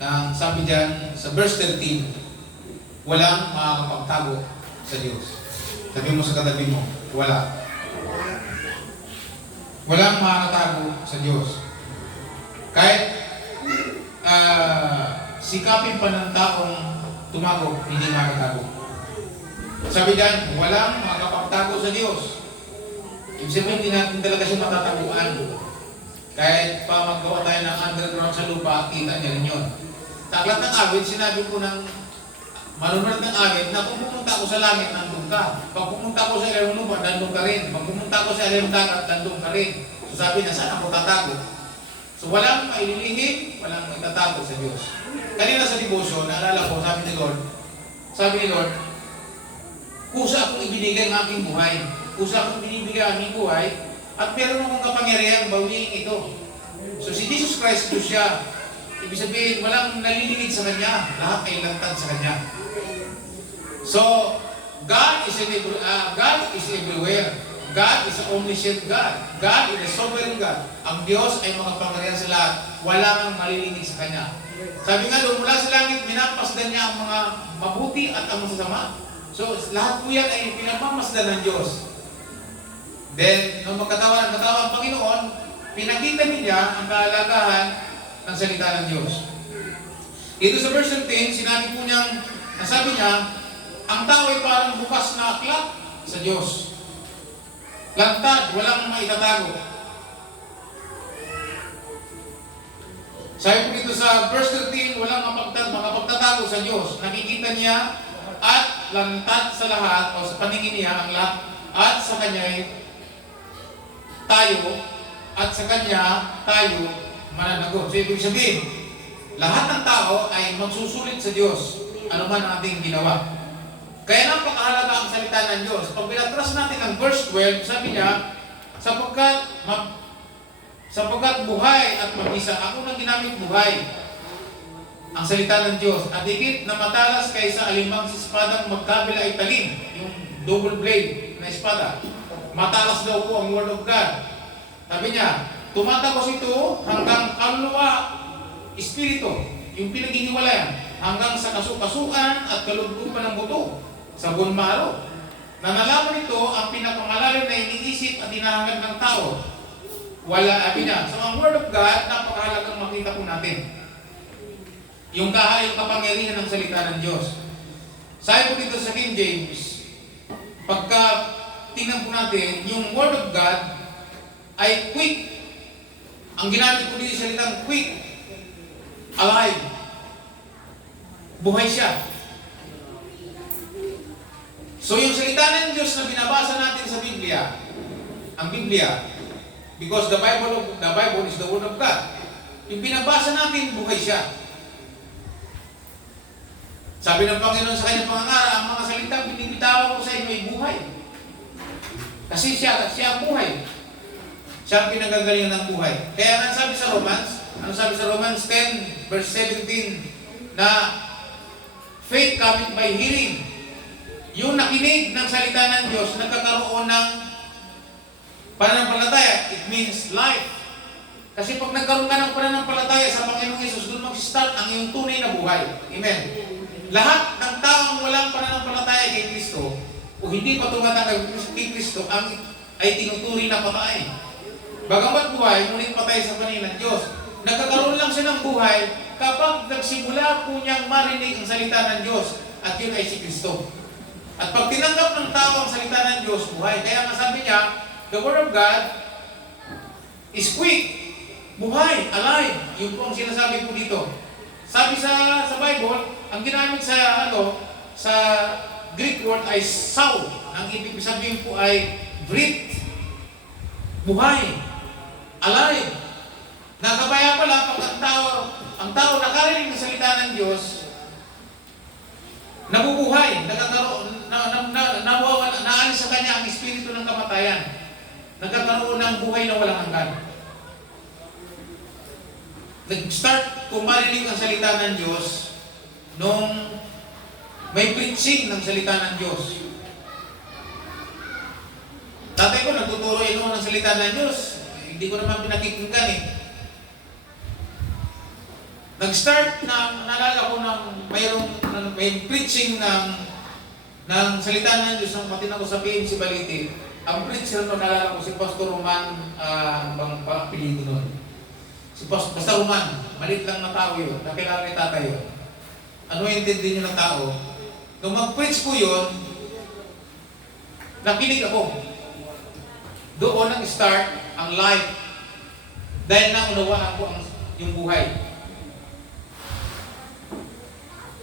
na sabi diyan sa verse 13, walang makakapagtago sa Diyos. Sabi mo sa katabi mo, wala. Walang makakatago sa Diyos. Kahit sikapin pa ng taong tumago, hindi makakatago. Sabi diyan, walang makakapagtago sa Diyos. Ibig sabihin, hindi natin talaga siya matataguan. Kahit pa maggawa tayo ng underground sa lupa, kita niya rin yun. Sa aklat ng awit, sinabi ko ng manunod ng awit na kung pumunta ko sa langit, nandun ka. Pag pumunta ko sa ilang lupa, nandun ka rin. Pag pumunta ko sa ilang dagat, nandun ka rin. So sabi niya, saan ako tatago? So walang maililihim, walang maitatago sa Diyos. Kanina sa devotion, naalala ko, sabi ni Lord, kusa akong ibinigay ang aking buhay. Kusa akong binibigay ang aking buhay, at meron akong kapangyarihan bawiin ito. So si Jesus Christ, Diyos siya. Ibig sabihin, walang nalilingid sa Kanya. Lahat ay lantad sa Kanya. So, God is everywhere. God is an omniscient God. God is a sovereign God. Ang Diyos ay makapangyarihan sa lahat. Wala kang malilingid sa Kanya. Sabi nga doon, mula sa langit, minapasdan niya ang mga mabuti at ang masasama. So, lahat po yan ay pinapamasdan ng Diyos. Then, nung magkatawa ang Panginoon, pinakita niya ang kahalagahan ng salita ng Diyos. Ito sa verse 13, sinabi po niyang, nasabi niya, ang tao ay parang bukas na aklat sa Diyos. Lantad, walang maitatago. Sabi po dito sa verse 13, walang makapagtatago sa Diyos. Nakikita niya at lantad sa lahat, o sa paningin niya ang lahat, at sa Kanya'y tayo, at sa Kanya tayo mananagot. So ibig sabihin, lahat ng tao ay magsusulit sa Diyos, ano man ang ating ginawa. Kaya napakahalaga ang salita ng Diyos. Pag pinatras natin ang verse 12, sabi niya, sapagkat buhay at mabisa, ako nang ginamit buhay, ang salita ng Diyos, at higit na matalas kaysa alimang espadang magkabila ay talim, yung double blade na espada. Matalas daw po ang Word of God. Sabi niya, tumatagos ito hanggang kaluluwa, espiritu, yung pinaghihiwalayan, hanggang sa kasukasuan at kalugdupan ng buto, sa buong maro. Na nalaman ito ang pinakangalalim na iniisip at hinahangad ng tao. Wala, sabi niya. So ang Word of God, napakahalagang makita po natin. Yung kapangyarihan ng salita ng Diyos. Sabi po dito sa King James, pagka tingnan po natin, yung Word of God ay quick. Ang ginamit po dito sa salitang quick, alive. Buhay siya. So yung salita ng Diyos na binabasa natin sa Biblia, ang Biblia, because the Bible is the Word of God. Yung binabasa natin, buhay siya. Sabi ng Panginoon sa kanyang pangangara, ang mga salita binibitawan ko sa inyo ay buhay. Kasi siya ang buhay. Siya ang pinagagalingan ng buhay. Kaya ano sabi sa Romans 10 verse 17 na faith cometh by hearing. Yung nakinig ng salita ng Diyos, nagkakaroon ng pananampalataya. It means life. Kasi pag nagkaroon ka ng pananampalataya sa Panginoong Hesus, doon mag-start ang iyong tunay na buhay. Amen. Lahat ng taong walang pananampalataya kay Kristo o hindi pa tumatanggap kay Kristo ay tinuturi na patay. Bagamat buhay, ngunit patay sa paningin ng Diyos. Nagkakaroon lang siya ng buhay kapag nagsimula po niyang marinig ang salita ng Diyos at yun ay si Kristo. At pag tinanggap ng tao ang salita ng Diyos, buhay. Kaya nga sabi niya, the Word of God is quick, buhay, alive. Yun po ang sinasabi po dito. Sabi sa Bible, ang ginamit sa Greek word ay sound. Ang ibig sabihin po ay breathe, buhay, alive. Nakabaya pala pag ang tao nakarinig ng salita ng Diyos, nabubuhay, naalis sa kanya ang espiritu ng kamatayan. Nagkakaroon ng buhay na walang hanggan. Nag-start kung marinig ang salita ng Diyos nung may preaching ng salita ng Diyos. Tatay ko nagtuturo noon ng salita ng Diyos. Hindi ko naman pinakikinggan eh. Nag-start na, naalala ko may preaching ng salita ng Diyos, ang pati na ko sabihin si Baliti. Ang preacher no, naalala ko si Pastor Roman, bang apelido nun. Si Pastor Roman, malit lang na tao yun, nakilala ni tatay yun. Ano yung intindi niyo ng tao? Nung mag-preach ko yun, nakinig ako. Doon ang start ang life. Dahil naunawaan ko yung buhay.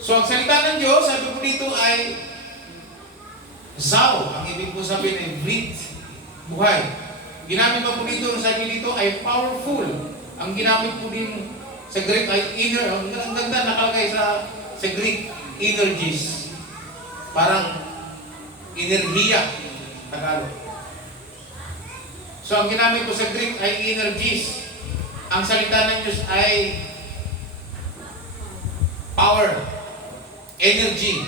So ang salita ng Diyos, sabi ko dito ay Zao. Ang ibig ko sabihin ay breathe, buhay. Ginamit pa po dito, sabi dito ay powerful. Ang ginamit po din sa Greek ay inner. Ang ganda nakalagay sa Greek, energies. Parang enerhiya, Tagalog. So ang ginamit po sa Greek ay energies. Ang salita ng Diyos ay power, energy.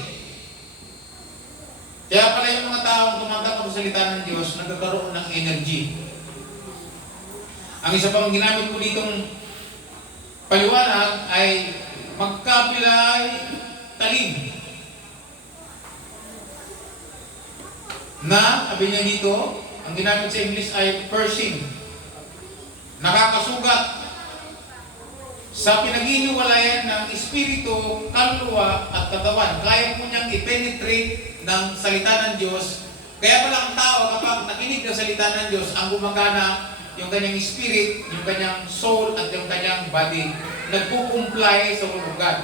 Kaya pala yung mga taong tumatanggap sa salita ng Diyos, nagkakaroon ng energy. Ang isa pang ginamit ko ditong paliwanag ay magkabilay talim. Na, sabi niya dito, ang ginamit sa English ay piercing. Nakakasugat sa pinag-iniwalayan ng espiritu, kaluluwa at katawan. Kaya po niyang i-penetrate ng salita ng Diyos. Kaya pala ang tao kapag nakinig ng salita ng Diyos, ang gumagana yung kanyang spirit, yung kanyang soul at yung kanyang body. Nagpo-comply sa Word of God.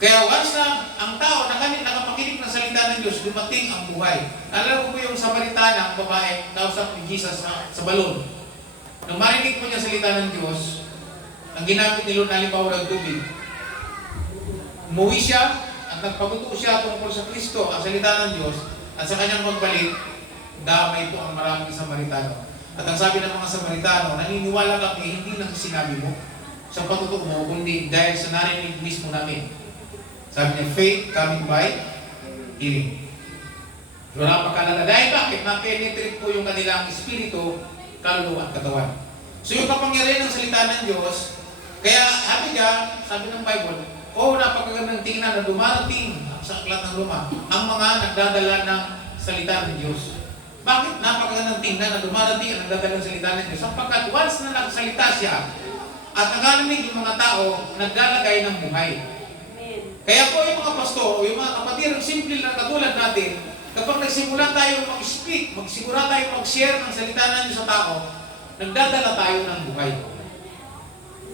Kaya once na ang tao nakapakinig ng salita ng Diyos, dumating ang buhay. Alam ko po yung Samaritana, ang babae, kausap ni Jesus sa balon. Nung marinig po niya salita ng Diyos, ang ginamit ni Lord na halimbawa ng tubig, umuwi siya at nagpaguto siya tungkol sa Kristo, ang salita ng Diyos, at sa kanyang pagbalik, damay po ang maraming Samaritano. At ang sabi ng mga Samaritano, naniniwala kami, hindi lang sinabi mo, sa patutuo mo, kundi dahil sa narinig mismo namin. Sabi niya, faith coming by hearing. Wala pa kalala. Dahil bakit? Na-penetrate po yung kanilang espiritu, kaluluwa at katawan. So yung kapangyarihan ng salita ng Diyos, kaya sabi niya, sabi ng Bible, napakagandang tingnan na dumarating sa aklat ng Roma ang mga nagdadala ng salita ng Diyos. Bakit napakagandang tingnan na dumarating ang nagdadala ng salita ng Diyos? Sapagkat once na nagsalita siya at nagarinig yung mga tao, naglalagay ng buhay. Kaya po yung mga pastor, yung mga kapatid, ang simple na katulad natin, kapag nagsimula tayo mag-speak, magsimula tayo mag-share ng salita ng Diyos sa tao, nagdadala tayo ng buhay.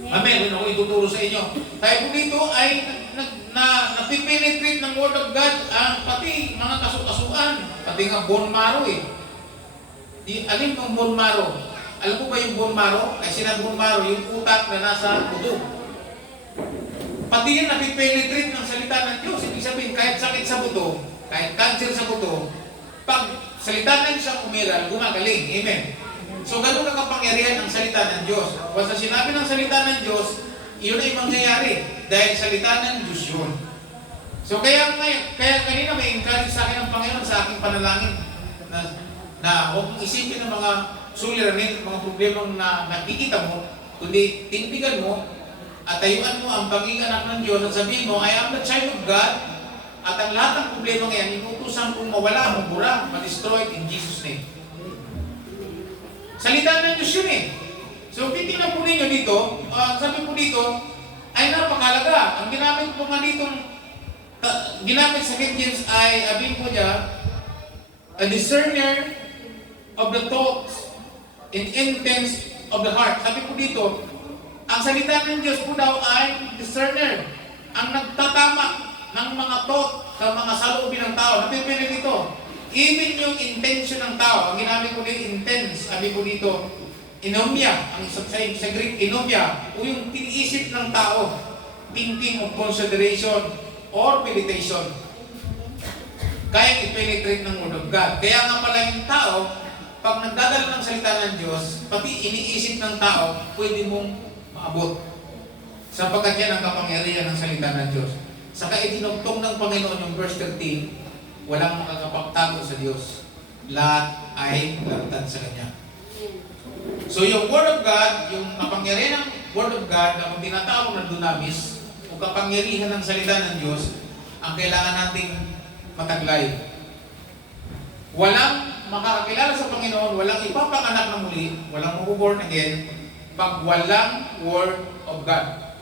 Amen. Yun ako ituturo sa inyo. Tayo po dito ay napipenetrate ng Word of God ang pati mga kasukasuan, pati nga bone marrow eh. Alin pong bone marrow? Alam po ba yung bone marrow? Ay sinabi bone marrow, yung utak na nasa buto. Pati yan napipenetrate ng salita ng Diyos. Ibig sabihin, kahit sakit sa buto, kahit cancer sa buto, pag salita ng siyang umiral, gumagaling. Amen. So, ganun ang kapangyarihan ng salita ng Diyos. Basta sinabi ng salita ng Diyos, iyon ay mangyayari. Dahil salita ng Diyos yun. So, kaya kanina may encourage sa akin ng Panginoon sa aking panalangin na huwag mong isipin ng mga suliranin, mga problemang na nakikita mo, kundi tindigan mo at tayuan mo ang pagiging anak ng Diyos at sabihin mo, I am the child of God at ang lahat ng problema ngayon, inutusan kong mawala, mabura, ma-destroy in Jesus' name. Salita ng Diyos yun eh. So, titingnan po ninyo dito, sabi po dito, ay napakalaga. Ang ginamit po nga dito, ginamit sa King James ay, abin po niya, a discerner of the thoughts and intents of the heart. Sabi po dito, ang salita ng Diyos po daw ay discerner. Ang nagtatama ng mga thought sa mga saloobin ng tao. Napipili dito. Even yung intention ng tao, ang ginamit ko dito, intense, sabi ko dito, inomia, ang sa Greek, inomia, o yung tiniisip ng tao, thinking of consideration or meditation. Kaya i-penetrate ng Word of God. Kaya nga pala yung tao, pag nagdadala ng salita ng Diyos, pati iniisip ng tao, pwede mong maabot. Sapagkat yan ang kapangyarihan ng salita ng Diyos. Saka itinugtong ng Panginoon yung verse 13, walang makakapagtago sa Diyos. Lahat ay lantad sa Kanya. So yung Word of God, yung kapangyarihan ng Word of God na kung tinatawag na dunamis o kapangyarihan ng salita ng Diyos, ang kailangan nating mataglay. Walang makakakilala sa Panginoon, walang ipapanganak na muli, walang mabuborn again, pag walang Word of God.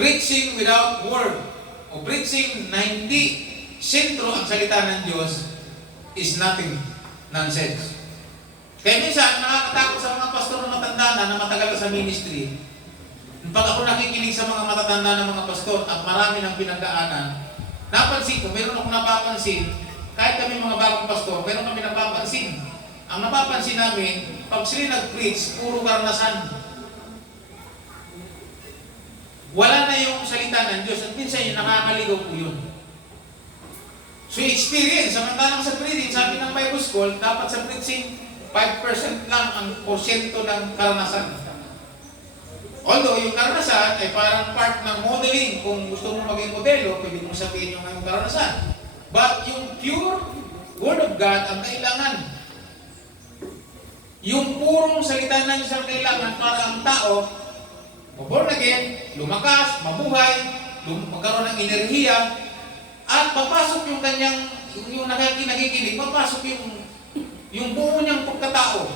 Preaching without Word, o preaching na hindi sentro ang salita ng Diyos, is nothing, nonsense. Kaya minsan, nakakatakot sa mga pastor na matanda na matagal sa ministry. Pag ako nakikinig sa mga matatanda na mga pastor at marami ng pinagdaanan, napansin ko, meron akong napapansin, kahit kami mga bagong pastor, meron kami napapansin. Ang napapansin namin, pag sila nag-preach, puro karanasan. Wala na yung salita ng Diyos at minsan yung nakakaligaw po yun. So experience, samantalang sa preaching, sabi ng Bible School, dapat sa preaching, 5% lang ang porsyento ng karanasan. Although yung karanasan ay parang part ng modeling. Kung gusto mo maging modelo, pwede mong sabihin yung ngayong karanasan. But yung pure Word of God ang kailangan. Yung purong salita ng Diyos ang kailangan para ang tao born again, lumakas, mabuhay, magkaroon ng enerhiya, at papasok yung kanyang, yung nakikinig, papasok yung buo niyang pagkatao,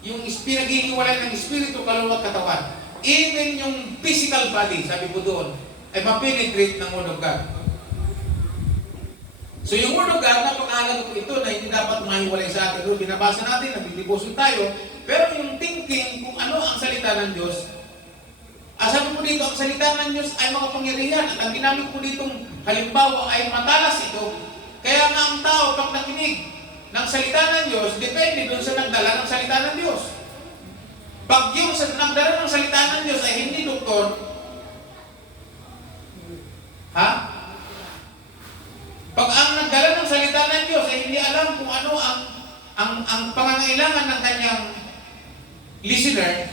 yung pinag-iiwalay ng espiritu, kaluluwa at katawan. Even yung physical body, sabi ko doon, ay mapenetrate ng Word of God. So yung Word of God, napakahalaga po ito na hindi dapat mahiwalay sa atin. Doon, binabasa natin, nagdidibosun tayo, pero yung thinking kung ano ang salita ng Diyos, sabi po dito, ang salita ng Diyos ay makapangyarihan at ang ginamit po ditong halimbawa ay matalas ito. Kaya nga ang tao, pag nakinig ng salita ng Diyos, depende doon sa nagdala ng salita ng Diyos. Pag yung nagdala ng salita ng Diyos ay hindi doktor, pag ang nagdala ng salita ng Diyos ay hindi alam kung ano ang pangangailangan ng kanyang listener,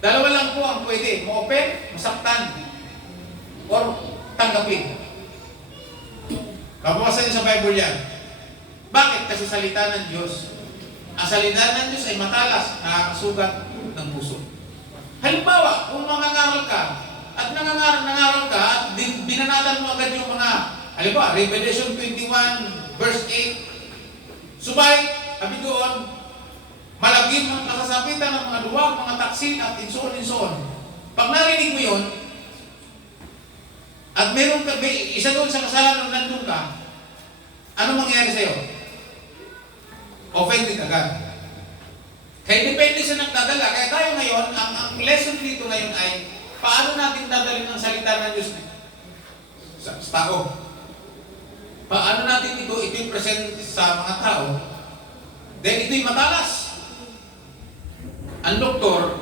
dalawa lang po ang pwede, ma-open, masaktan, or tanggapin. Kabawasan niyo sa Bible yan. Bakit? Kasi salita ng Diyos. Ang salita ng Diyos ay matalas, nakakasugat ng puso. Halimbawa, kung nangangaral ka, at nangangaral ka, at binanatan mo agad yung mga, halimbawa, Revelation 21, verse 8, subalit, sabi doon, malagim ang kasasabitan ng mga duwag, mga taksin, at insoon. Pag narinig mo yun, at meron ka, isa doon sa kasalanan nandun ka, ano mangyayari sa'yo? Offended agad. Kaya depende sa nagdadala. Kaya tayo ngayon, ang lesson dito ngayon ay, paano natin dadalhin ang salita ng Diyos sa tao? Paano natin ito i-present sa mga tao? Then ito'y matalas. Ang doktor,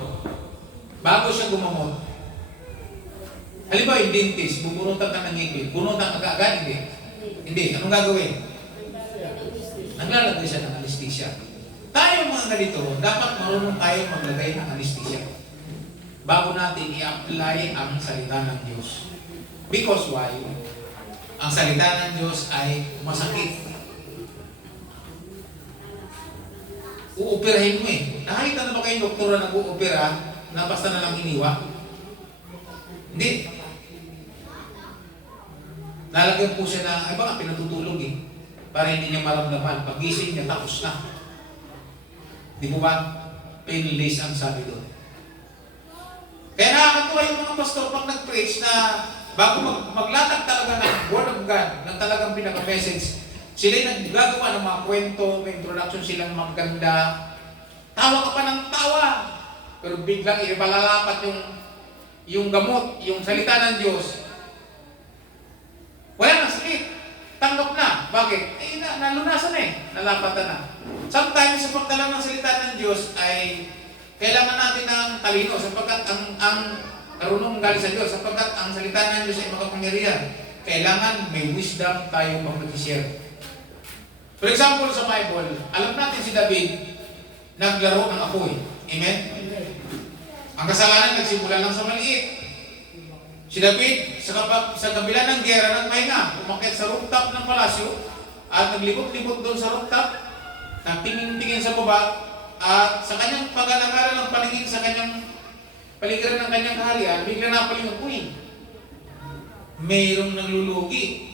bago siya gumamot, halimbawa yung dentist, bubunutan ka ng ngipin, bunutan ka agad, hindi. Hindi, anong gagawin? Naglalagay siya ng anesthesia. Tayo mga ganito, dapat marunong tayo maglagay ng anesthesia bago natin i-apply ang salita ng Diyos. Because why? Ang salita ng Diyos ay masakit. Uupirahin mo eh. Nakakita na ba kayong doktora na nag-uupira na basta na lang iniwa? Hindi. Lalagyan po siya na, ay baka pinatutulog eh. Para hindi niya maramdaman. Pag-gising niya, tapos na. Di po ba? Painless ang sabi doon. Kaya nakakatuwa yung mga pastor pag nag-preach na bago maglatag talaga ng Word of God, ng talagang pinaka-message, sila'y naggagawa ng mga kwento, may introduction silang maganda. Tawa ka pa ng tawa. Pero biglang ibalalapat yung gamot, yung salita ng Diyos. Wala nang sakit. Tanggap na. Bakit? Nalunasan na eh. Nalapatan na. Sometimes sa pagdala ng salita ng Diyos ay kailangan natin ng talino sapagkat ang karunong galing sa Diyos, sapagkat ang salita ng Diyos ay makapangyarihan. Kailangan may wisdom tayo pag nag-share. For example, sa Bible, alam natin si David, naglaro ng apoy. Amen? Ang kasalanan nagsimula lang sa maliit. Si David, sa kabila ng gera, nagpahinga, umakyat sa rooftop ng palasyo, at naglibot-libot doon sa rooftop, nagtingin-tingin sa baba, at sa kanyang pag-alangara ng paningin sa kanyang paligiran ng kanyang kaharian, bigla napalingon, uy, mayroong naglulugi.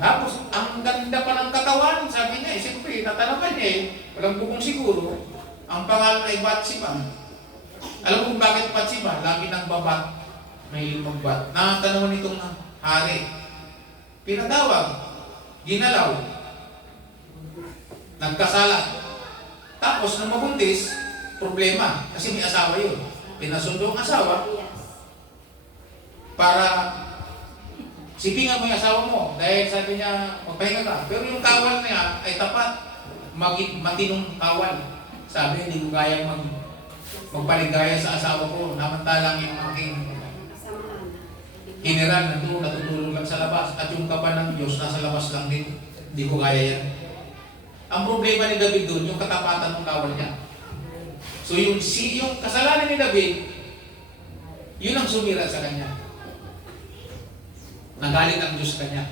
Tapos, ang ganda pa ng katawan, sabi niya, siyempre, natanaman niya walang bukong siguro, ang pangalan ay Batsiba. Alam mo bakit Batsiba? Lagi ng babat, may magbat. Nakatanawan itong hari. Pinatawag, ginalaw, nagkasalat. Tapos, nung mabuntis, problema, kasi may asawa yun. Pinasundo ang asawa, para sipingan mo yung asawa mo dahil sabi niya, magpahinga ka. Pero yung kawal niya ay tapat, matinong kawal. Sabi, hindi ko kaya magpaligaya sa asawa ko. Namantalang yung aking general natutulog lang sa labas. At yung kapan ng Diyos nasa labas lang din. Hindi ko kaya yan. Ang problema ni David doon, yung katapatan ng kawal niya. So yung kasalanan ni David, yun ang sumira sa kanya. Nagalit ang Diyos kanya.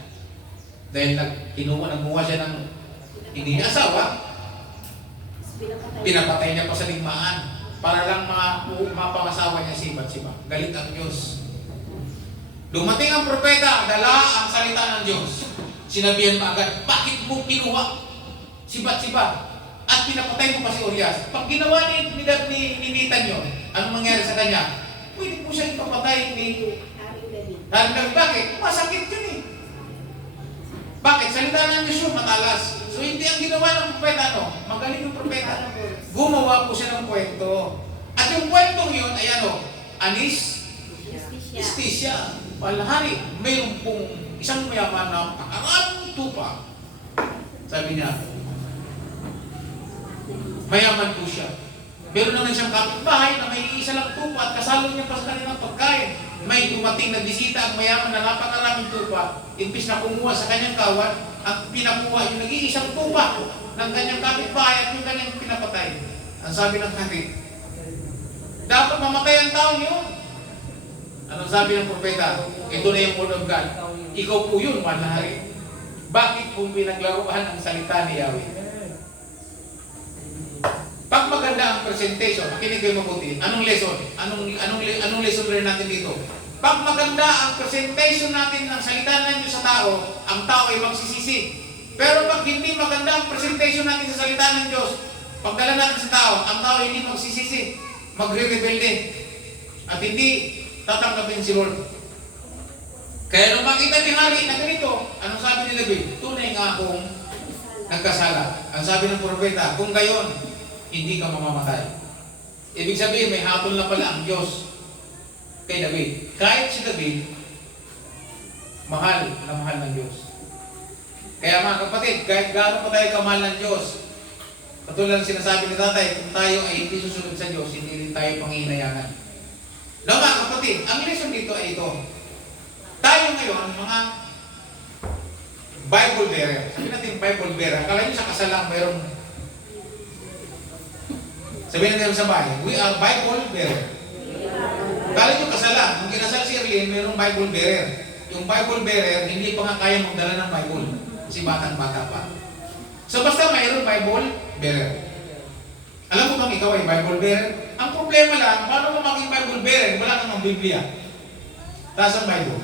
Dahil nagmuha siya ng hindi niya asawa, pinapatay niya pa sa digmaan para lang mapangasawa niya si Batsiba. Galit ang Diyos. Dumating ang propeta, dala ang salita ng Diyos. Sinabihan mo agad, bakit mo kinuha si Batsiba at pinapatay mo pa si Urias? Pag ginawa ni Nathan yun, anong mangyari sa kanya? Pwede po siya ipapatay ni David. Bakit? Masakit yun eh. Bakit? Salita ng Diyos yung matalas. So hindi ang ginawa ng propeta, magaling yung propeta. Gumawa po siya ng kwento. At yung kwentong yun ay Justisya. Palahari, mayroon pong isang mayaman na pakaraming tupa. Sabi niya, mayaman po siya. Meron naman siyang kapitbahay na may isa lang tupa at kasalo niya pa sa kanilang pagkain. May dumating na bisita ang mayaman na napakaraming tupa. Imbis na kumuha sa kanyang kawan, at pinakuha yung nag-iisang tupa ng kanyang kapitbahay at yung kanyang pinapatay. Ang sabi ng hari, dapat mamatay ang taong yun. Anong sabi ng propeta? Ito na yung word of God. Ikaw po yun, mahal na hari. Bakit po pinaglaruan ang salita ni Yahweh? Pag maganda ang presentation, makinig kayo mabuti. Anong lesson? Anong lesson learn natin dito? Pag maganda ang presentation natin ng salita ng Diyos sa tao, ang tao ay magsisisi. Pero pag hindi maganda ang presentation natin sa salita ng Diyos, pagdala natin sa tao, ang tao hindi magsisisi, magre-rebelde, at hindi tatanggapin si Lord. Kaya nung makita ni hari na ganito, anong sabi ni David? Tunay nga akong nagkasala. Ang sabi ng propeta, kung gayon, hindi ka mamamatay. Ibig sabihin, may hatol na pala ang Diyos kay David. Kahit si David, mahal na mahal ng Diyos. Kaya mga kapatid, kahit gaano pa tayo kamahal ng Diyos, katulad ng sinasabi ni tatay, kung tayo ay hindi susunod sa Diyos, hindi rin tayo panghihinayangan. No, mga kapatid, ang lesson dito ay ito. Tayo ngayon, mga Bible bearer. Sabihin natin Bible bearer. Akala nyo sa kasal lang mayroong sabihin natin sa bahay, we are Bible bearer. Akala nyo kasal lang. Kung kinasal si Erlene, mayroong Bible bearer. Yung Bible bearer, hindi pa nga kaya magdala ng Bible. Kasi batang-bata pa. So basta mayroong Bible bearer. Alam mo bang ikaw ay Bible bearer? Ang problema lang, paano mo maging Bible bearer? Wala kang ang Biblia. Taas ang Bible.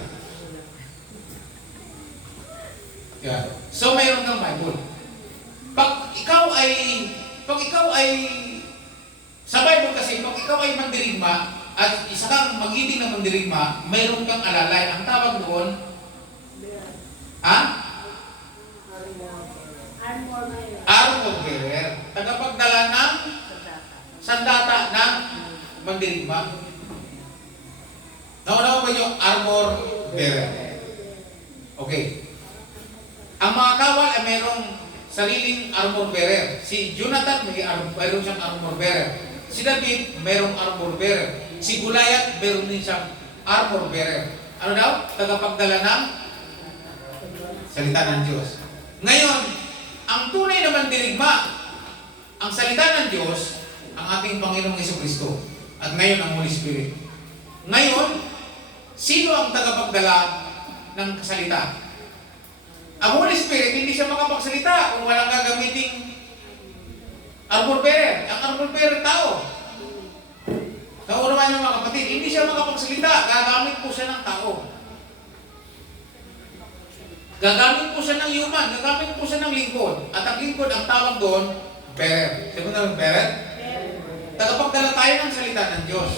Yeah. So mayroon kang Bible. Pag ikaw ay sa Bible kasi, pag ikaw ay mandirigma at isa kang magiting na mandirigma, mayroon kang alalay. Ang tawag doon, armor bearer. Tagapagdala ng sandata ng mandirigma. Naunawa ba yung armor bearer? Okay. Ang mga kawal ay mayroong sariling armor bearer. Si Jonathan mayroon siyang armor bearer. Si David mayroong armor bearer. Si Goliath mayroon din siyang armor bearer. Ano daw? Tagapagdala ng salita ng Diyos. Ngayon, ang tunay naman dirigma, ang salita ng Diyos, ang ating Panginoong Jesucristo. At ngayon ang Holy Spirit. Ngayon, sino ang tagapagdala ng salita? Ang Holy Spirit, hindi siya makapagsalita kung walang gagamiting armor bearer. Ang armor bearer, tao. ginawa niya mga kapatid? Hindi siya makapagsalita. Gagamit po siya ng tao. Gagamit po siya ng human. Gagamit po siya ng lingkod. At ang lingkod, ang tawag doon, parent. Sabi mo na parent? Tagapagdala tayo ng salita ng Diyos.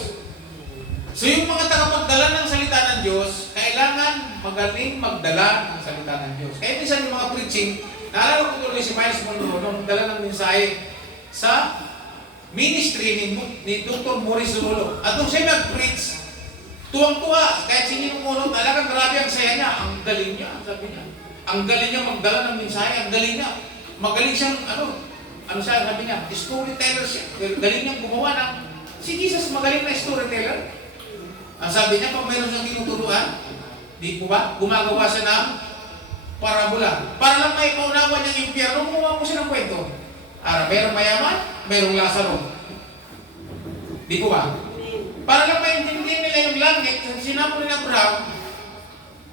So yung mga tagapagdala ng salita ng Diyos, kailangan magaling magdala ng salita ng Diyos. Kaya minsan yung mga preaching, naalala ko tuloy si Miles Monroe nung dala ng mensahe sa ministry ni Dr. Maurice Lolo. At nung siya nag-preach, tuwang-tuwa, kahit sininong talagang grabe ang saya niya. Ang galing niya, sabi niya. Ang galing niya magdala ng mensahe, ang galing niya. Magaling siyang, ano siya, sabi niya, storyteller siya. Galing niyang gumawa ng, si Jesus magaling na storyteller. Ang sabi niya, pag mayroon siyang tinuturuan, di po ba, gumagawa siya ng parabola. Para lang may paunawa niyang impyerno, gumawa po siya ng kwento. Merong mayaman, merong Lazaro. Di po ba? Para lang maintindihan nila yung langit, sinabi ni Abraham,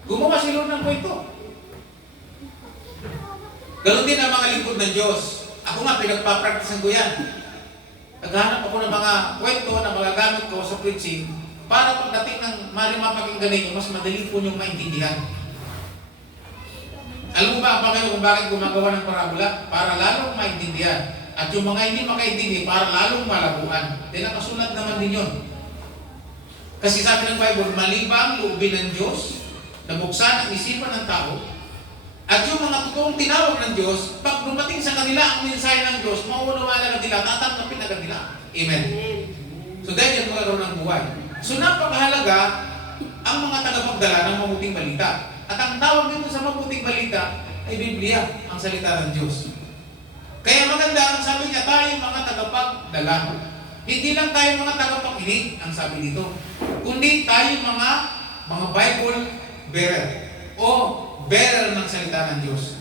gumawa si Lord ng kwento. Ganon din ang mga lingkod ng Diyos. Ako nga, pinagpapraktisan ko yan. Naghahanap ako ng mga kwento na magagamit ko sa preaching para pagdating ng mapakinggan ninyo, mas madali po niyong maintindihan. Alam mo ba ang Panginoon kung bakit gumagawa ng parabola? Para lalong maintindihan. At yung mga hindi makaintindi, para lalong malabuhan. Dahil nakasulat naman din yun. Kasi sabi ng Bible, malibang loobin ng Diyos, nabuksan ang isipan ng tao, at yung mga totoong tinawag ng Diyos, pag dumating sa kanila ang mensahe ng Diyos, mauunawaan agad nila, tatanggapin agad nila. Amen. So dahil yan magkaroon ng buhay. So napakahalaga ang mga tagapagdala ng mabuting balita. At ang tawag dito sa mabuting balita ay Biblia, ang salita ng Diyos. Kaya maganda ang sabi niya, tayo mga tagapagdala. Hindi lang tayo mga tagapakinig, ang sabi dito, kundi tayo mga Bible bearer o bearer ng salita ng Diyos.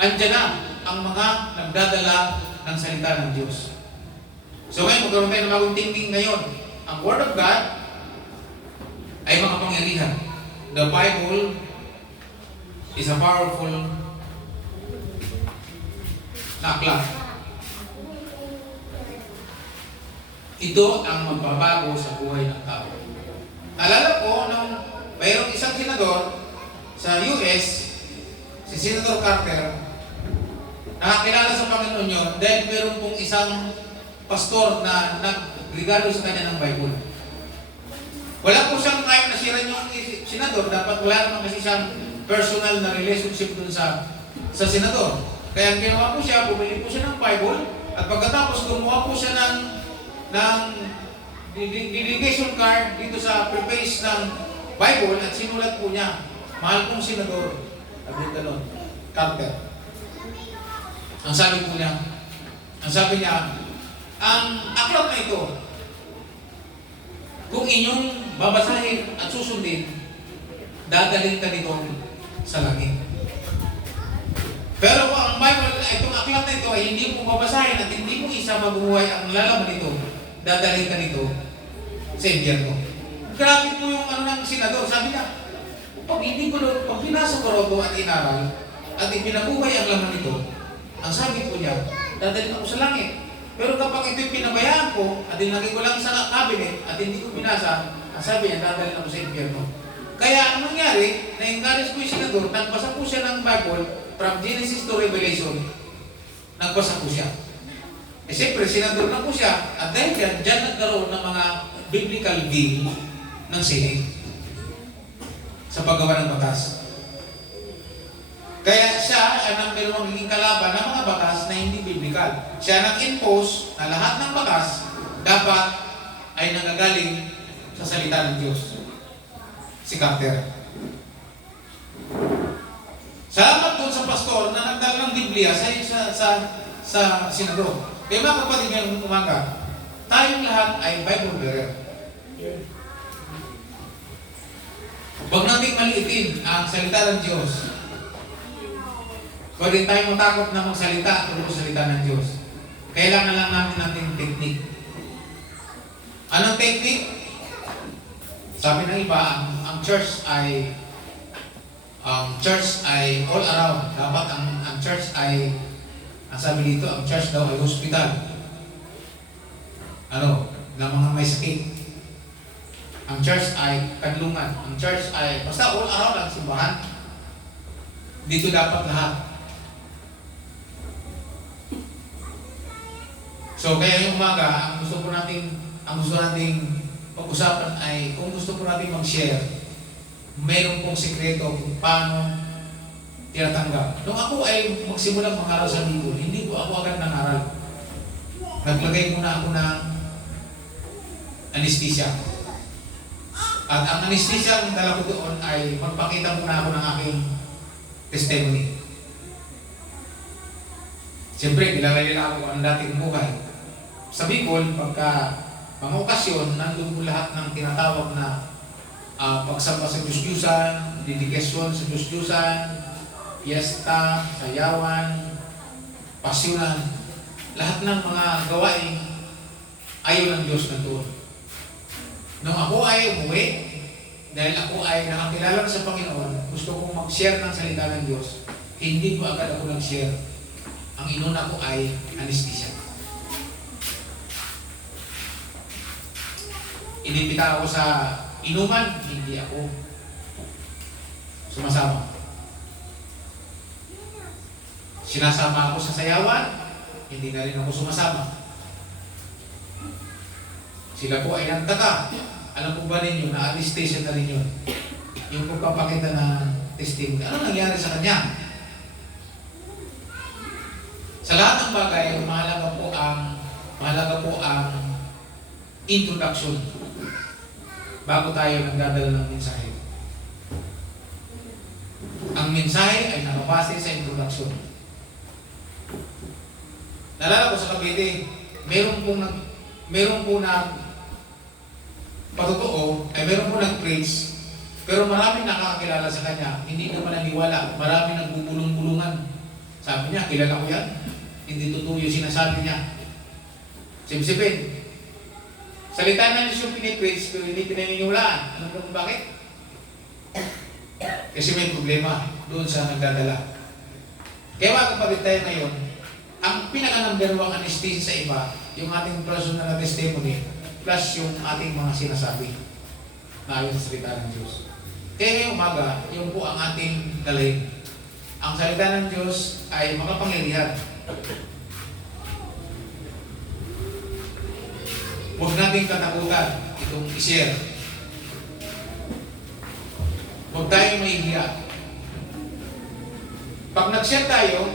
Andiyan na ang mga nagdadala ng salita ng Diyos. So ngayon, magkaroon tayo ng bagong thinking ngayon. Ang Word of God ay makapangyarihan. The Bible is a powerful na aklat. Ito ang magbabago sa buhay ng tao. Alala ko, nung mayroong isang senador sa US, si Senator Carter, nakakilala sa Panginoon yun dahil mayroon pong isang pastor na nagregalo sa kanya ng Bible. Wala po siyang kahit nasiran yung senador, dapat wala naman kasi siyang personal na relationship dun sa senador. Kaya ang ginawa po siya, bumili po siya ng Bible, at pagkatapos gumawa po siya ng delegation card dito sa preface ng Bible at sinulat po niya, mahal kong senador, Carter. Ang sabi po niya, ang aklat na ito, kung inyong babasahin at susundin, dadalhin ka nito sa langit. Pero kung ang Bible, itong aklat na ito ay hindi mo babasahin at hindi mo isa mabuhay ang lalaman nito, dadalhin ka nito sa impyerno. Grabe po yung ng senador. Sabi niya, pag binasa ko ito at inaral at ipinabuhay ang laman nito, ang sabi po niya, dadalhin ako sa langit. Pero kapag ito'y pinabayaan ko at dinagay ko lang sa cabinet at hindi ko binasa, ang sabi niya, dadalhin ako sa impyerno. Kaya ang nangyari, na-encourage ko yung senador, nagbasa po siya ng Bible from Genesis to Revelation. Nagbasa po siya. Siyempre, senador na po siya at dahil dyan nagkaroon ng mga biblical bill ng Senate sa paggawa ng batas. Kaya siya ang mayroong magiging kalaban ng mga batas na hindi biblical. Siya nag-impose na lahat ng batas dapat ay nagagaling sa salita ng Diyos. Si Carter. Salamat doon sa pastor na nagdala ng Biblia sa senador. Kaya mga kapatid ngayong umaga, tayong lahat ay Bible bearer. Huwag nating maliitin ang salita ng Diyos. Huwag din tayong matakot na magsalita tungkol sa salita ng Diyos. Kailangan lang namin natin technique. Anong technique? Sabi ng iba, ang church ay all around. Dapat ang church ay, ang sabi dito, ang church daw ay hospital. Ng mga may sakit. Ang church ay kanlungan. Ang church ay basta all around ang simbahan. Dito dapat lahat. So kaya yung umaga, ang gusto nating pag-usapan ay kung gusto po natin mag-share, meron pong sekreto kung paano tinatanggap. Nung ako ay magsimulang mangaral sa Bicol, hindi po ako agad nangaral. Naglagay muna ako ng anesthesia. At ang anesthesia ang dala ko doon ay magpakita muna ako ng aking testimony. Siyempre, nilalagay na ako ang dating buhay. Sa Bicol, pagka mga okasyon, nandun po lahat ng tinatawag na pagsamba sa Diyos-Diyusan, dedikasyon sa Diyos-Diyusan, piyesta, sayawan, pasyonan, lahat ng mga gawain ayaw ng Diyos na doon. Nung ako ay umuwi, dahil ako ay nakakilala sa Panginoon, gusto kong mag-share ng salita ng Diyos, hindi ko agad ako nag-share. Ang inuna ko ay anesthesia. Inibita ako sa inuman, hindi ako sumasama. Sinasama ako sa sayawan, hindi na rin ako sumasama. Sila po ay nagtaka. Alam po ba ninyo na anesthesia na rin yun? Yung pagpapakita ng testimony. Ano nangyari sa kanya? Sa lahat ng bagay, mahalaga po ang introduction bago tayo nagdadala ng mensahe. Ang mensahe ay nakabase sa introduction. Nalala ko sa Cavite, meron po na patotoo, ay meron po nag-praise, pero maraming nakakakilala sa kanya, hindi naman naniwala, maraming nagbubulong-bulungan. Sabi niya, kilala ko yan, hindi totoo yung sinasabi niya. Sipsipin. Salita na Diyos yung pinipraise, pero hindi pinaniniwalaan. Alam mo bakit? Kasi may problema doon sa nagdadala. Kaya mga kapatid tayo ngayon, ang pinaka-number one anesthesia sa iba, yung ating personal na testimony, plus yung ating mga sinasabi na ayon sa salita ng Diyos. Kaya ngayong umaga, yung po ang ating dalhin. Ang salita ng Diyos ay makapangyarihan. Huwag nating katakutan itong i-share. Huwag tayong mahihiya. Pag nag-share tayo,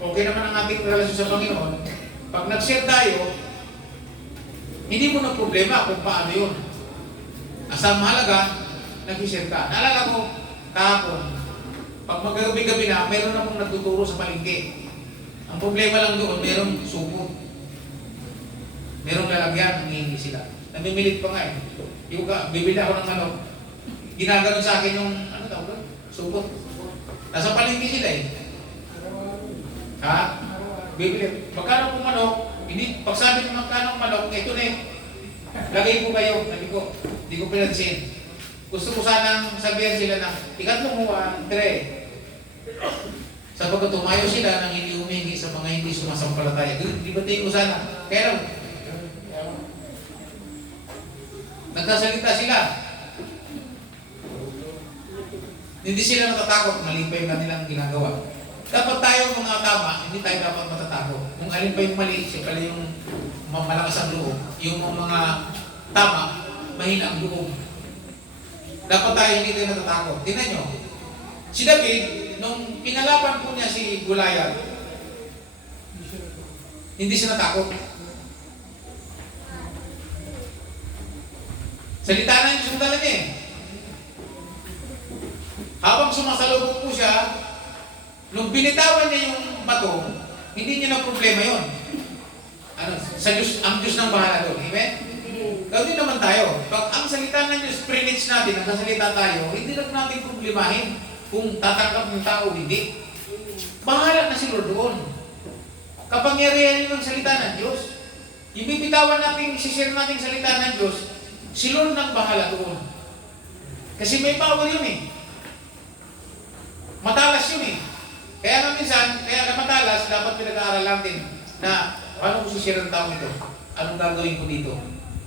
okay naman ang ating relasyon sa Panginoon. Pag nag-share tayo, hindi mo na problema kung paano yun. Asa mahalaga, nag-share ka. Naalala ko, kahapon, pag magagabi-gabi na, meron namang nagtuturo sa palengke. Ang problema lang doon, merong supot. Merong lalagyan, nangihingi sila. Namimilit pa nga eh. Yung bibili ako ng manok, ginaganon sa akin yung, ano tawag doon? Supot. Nasa palengke sila eh. Ha? Bibili. Magkano po manok? Hindi, pag sabi ng magkano manok, ito na eh. Lagay ko kayo. Sabi ko, hindi ko pinansin. Gusto ko sanang sabihan sila na, ikatlong huwa, tre. Sapagkat tumayo sila nang hindi humingi sa mga hindi sumasampalataya. Di ba tingin ko sana? Kaya lang, nagsasalita sila. Hindi sila natatakot, mali pa yung kanilang ginagawa. Dapat tayo mga tama, hindi tayo dapat matatakot. Kung alin pa yung mali, siya pala yung malakas ang loob. Yung mga tama, mahina ang loob. Dapat tayo hindi tayo natatakot. Tingnan nyo, si David, nung pinalaban po niya si Goliath, hindi siya natakot. Salita na yung sundala niya eh. Habang sumasalubong po siya, nung binitawan niya yung bato, hindi niya na problema yun. Ano, sa Diyos, ang Diyos nang bahala doon. Amen? Gawin naman tayo. Pag ang salita ng Diyos, pre-needs natin, nagsasalita tayo, hindi lang natin problemahin kung tatanggap ng tao o hindi. Bahala na si Lord doon. Kapangyarihan yun ang salita ng Diyos. Yung bibitawan natin, isishare natin salita ng Diyos, si Lord nang bahala doon. Kasi may power yun eh. Matalas yun eh. Kaya nga minsan, kaya na matalas, dapat pinag-aaral natin na paano ko sisira ng tao ito? Anong gagawin ko dito?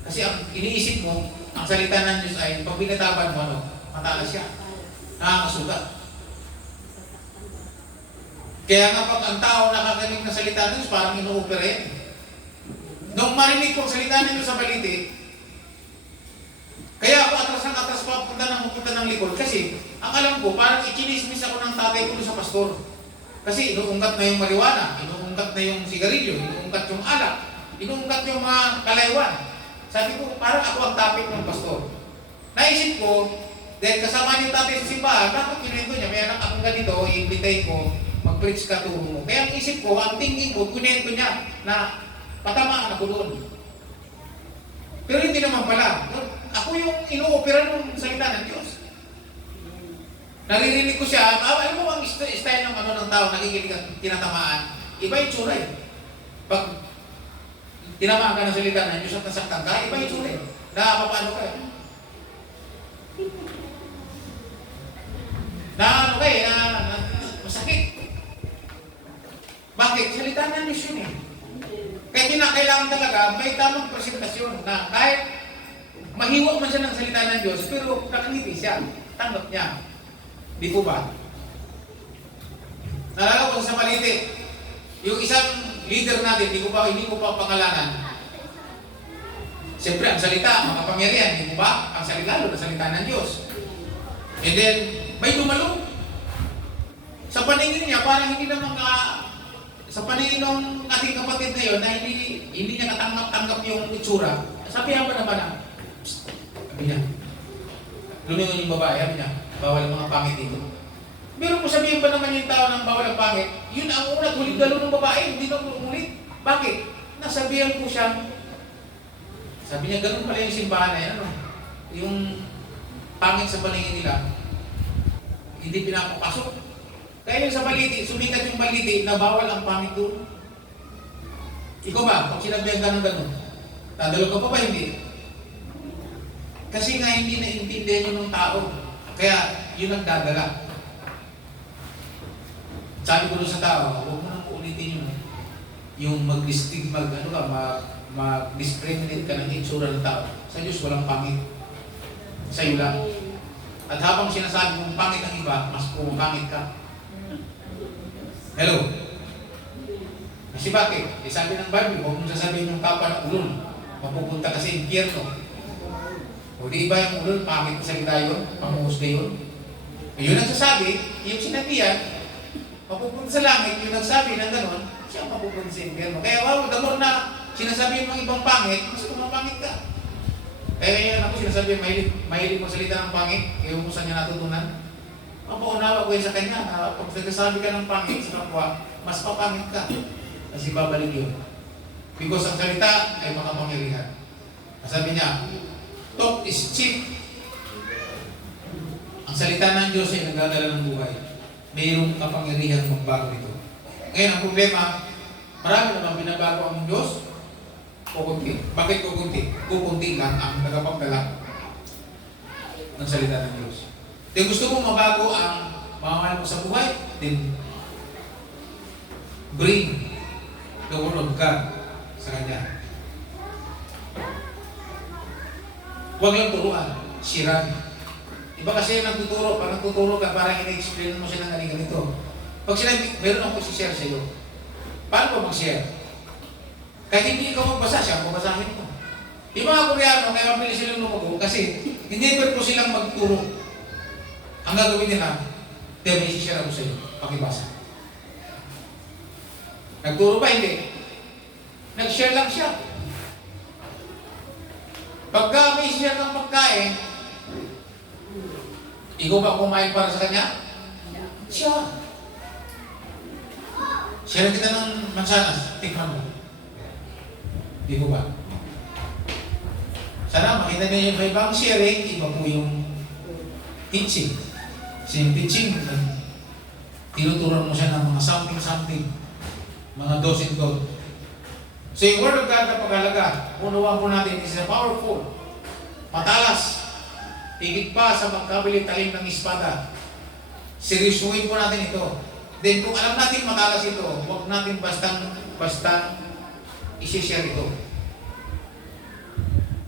Kasi ang iniisip mo, ang salita ng Diyos ay, pag binataban mo, ano, matalas siya. Nakakasugat. Kaya nga pag ang tao nakakarinig ng salita ng Diyos, parang ino-opera yan. Nung marinig ko ang salita ng Diyos sa baliti, kaya ako atras papunta ng likod. Kasi, ang alam ko, parang ikinismis ako ng tatay ko sa pastor. Kasi inuungkat na yung marijuana, inuungkat na yung sigarilyo, inuungkat yung alak, inuungkat yung mga kalaywan. Sabi ko, parang ako ang topic ng pastor. Naisip ko, dahil kasama yung tatay sa simbahan, dapat kinento niya, may anak akong ganito, i-invite ko, mag-preach ka turo mo. Kaya ang isip ko, ang thinking ko, kinento niya na patamaan ako doon. Pero hindi naman pala. Ako yung ino-opera ng salita ng Diyos. Naririnig ko siya, alam mo ang style ng ng tao, nakikinig at tinatamaan, iba yung tsura eh. Pag tinamaan ka ng salita ng Diyos at nasaktan ka, iba yung tsura eh. Paano ka eh. Masakit. Bakit? Salita ng Diyos yun eh. Kaya kinakailangan talaga may tamang presentasyon na kahit mahiwa man siya ng salita ng Diyos, pero nakangiti siya, tanggap niya. Di po ba? Nalala ko sa Malite, yung isang leader natin, hindi ko pa pangalanan. Siyempre, ang salita, makapangyarihan, di po ba? Ang salita, lalo na salita ng Diyos. And then, may dumalo. Sa paningin niya, parang hindi naman sa paningin ng ating kapatid na yun, na hindi niya katanggap-tanggap yung itsura, sabihan pa naman na, sabi niya, lumingon yung babae, sabi niya, bawal ang mga pangit dito. Meron po sabihin pa naman yung tao ng bawal ang pangit, yun ang una, hulig-dalo ng babae, hindi na umulit. Bakit? Nasabihan po siya, sabi niya, ganun pala yung simbahan na yan, ano? Yung pangit sa paningin nila, hindi pinapapasok. Kaya yung sa baliti, sumikat yung baliti na bawal ang pangit doon. Ikaw ba, pag sinabihan ka ng ganun, dadalo ka pa ba hindi? Kasi nga hindi naintindihan yun ng tao. Kaya yun ang dadala. Sabi ko doon sa tao, huwag mo nang ulitin yun. Yung mag-discriminate ka ng itsura ng tao. Sa Diyos walang pangit. Sa'yo lang. At habang sinasabi mong pangit ang iba, mas pumapangit ka. Hello? Kasi bakit? Sabi ng Bible, huwag mong sasabihin yung kapwa na ulol. Mapupunta ka sa impyerno. O di ba yung ulol, pangit sa kita yun? Pamuhusga yun? Yun ang sasabi, yung sinabihan, mapupunta sa langit, yung nagsabi ng gano'n, siya mapupunta sa impyerno. Kaya wow, damor na sinasabihin mong ibang pangit, mas pumapangit ka. Kaya yan ako sinasabi, mahilig magsalita ng pangit, kaya mo saan niya natutunan. Mapaunawa ko yun sa kanya, pag nagsasabi ka ng pangit sa kapwa, mas papangit ka. Kasi babalik yun. Because ang salita ay makapangyarihan. Sabi niya, talk is cheap. Ang salita ng Diyos ay nagdadala ng buhay. Mayroong kapangyarihan magbago ito. Ngayon, ang problema, marami naman binabago ang Diyos, kukunti. Bakit kukunti? Kukunti lang ang nagapagdala ng salita ng Diyos. Kung gusto mong mabago ang mamamahal mo sa buhay, then bring the word of God sa Kanya. Huwag lang turuan, siran. Iba kasi nagtuturo, pag nagtuturo ka, parang ina-explain mo siya ng ganito. Pag sinabi, meron akong isi-share sa iyo. Paano ba mag-share? Kahit hindi ikaw magbasa, siya mabasahin mo. Yung mga Koreano, kaya mabilis silang lumago kasi hindi po silang magturo. Ang gagawin nila, may isi-share ako sa iyo, pakibasa. Nagturo ba? Hindi. Nag-share lang siya. Pagka may isi-share ng pagkain, ikaw ba kumain para sa kanya? Siya. Share kita ng mansanas, tikman mo. Di ko ba? Sana makita niyo yung ibang sharing, iba po yung teaching. Kasi yung teaching, tinuturan mo siya ng mga something, mga dos and don't. So yung Word of God na pag-alaga, unuwan po natin, is powerful, matalas, higit pa sa magkabili talim ng espada. Seryosuhin po natin ito. Then kung alam natin matalas ito, huwag natin bastang isi-share ito.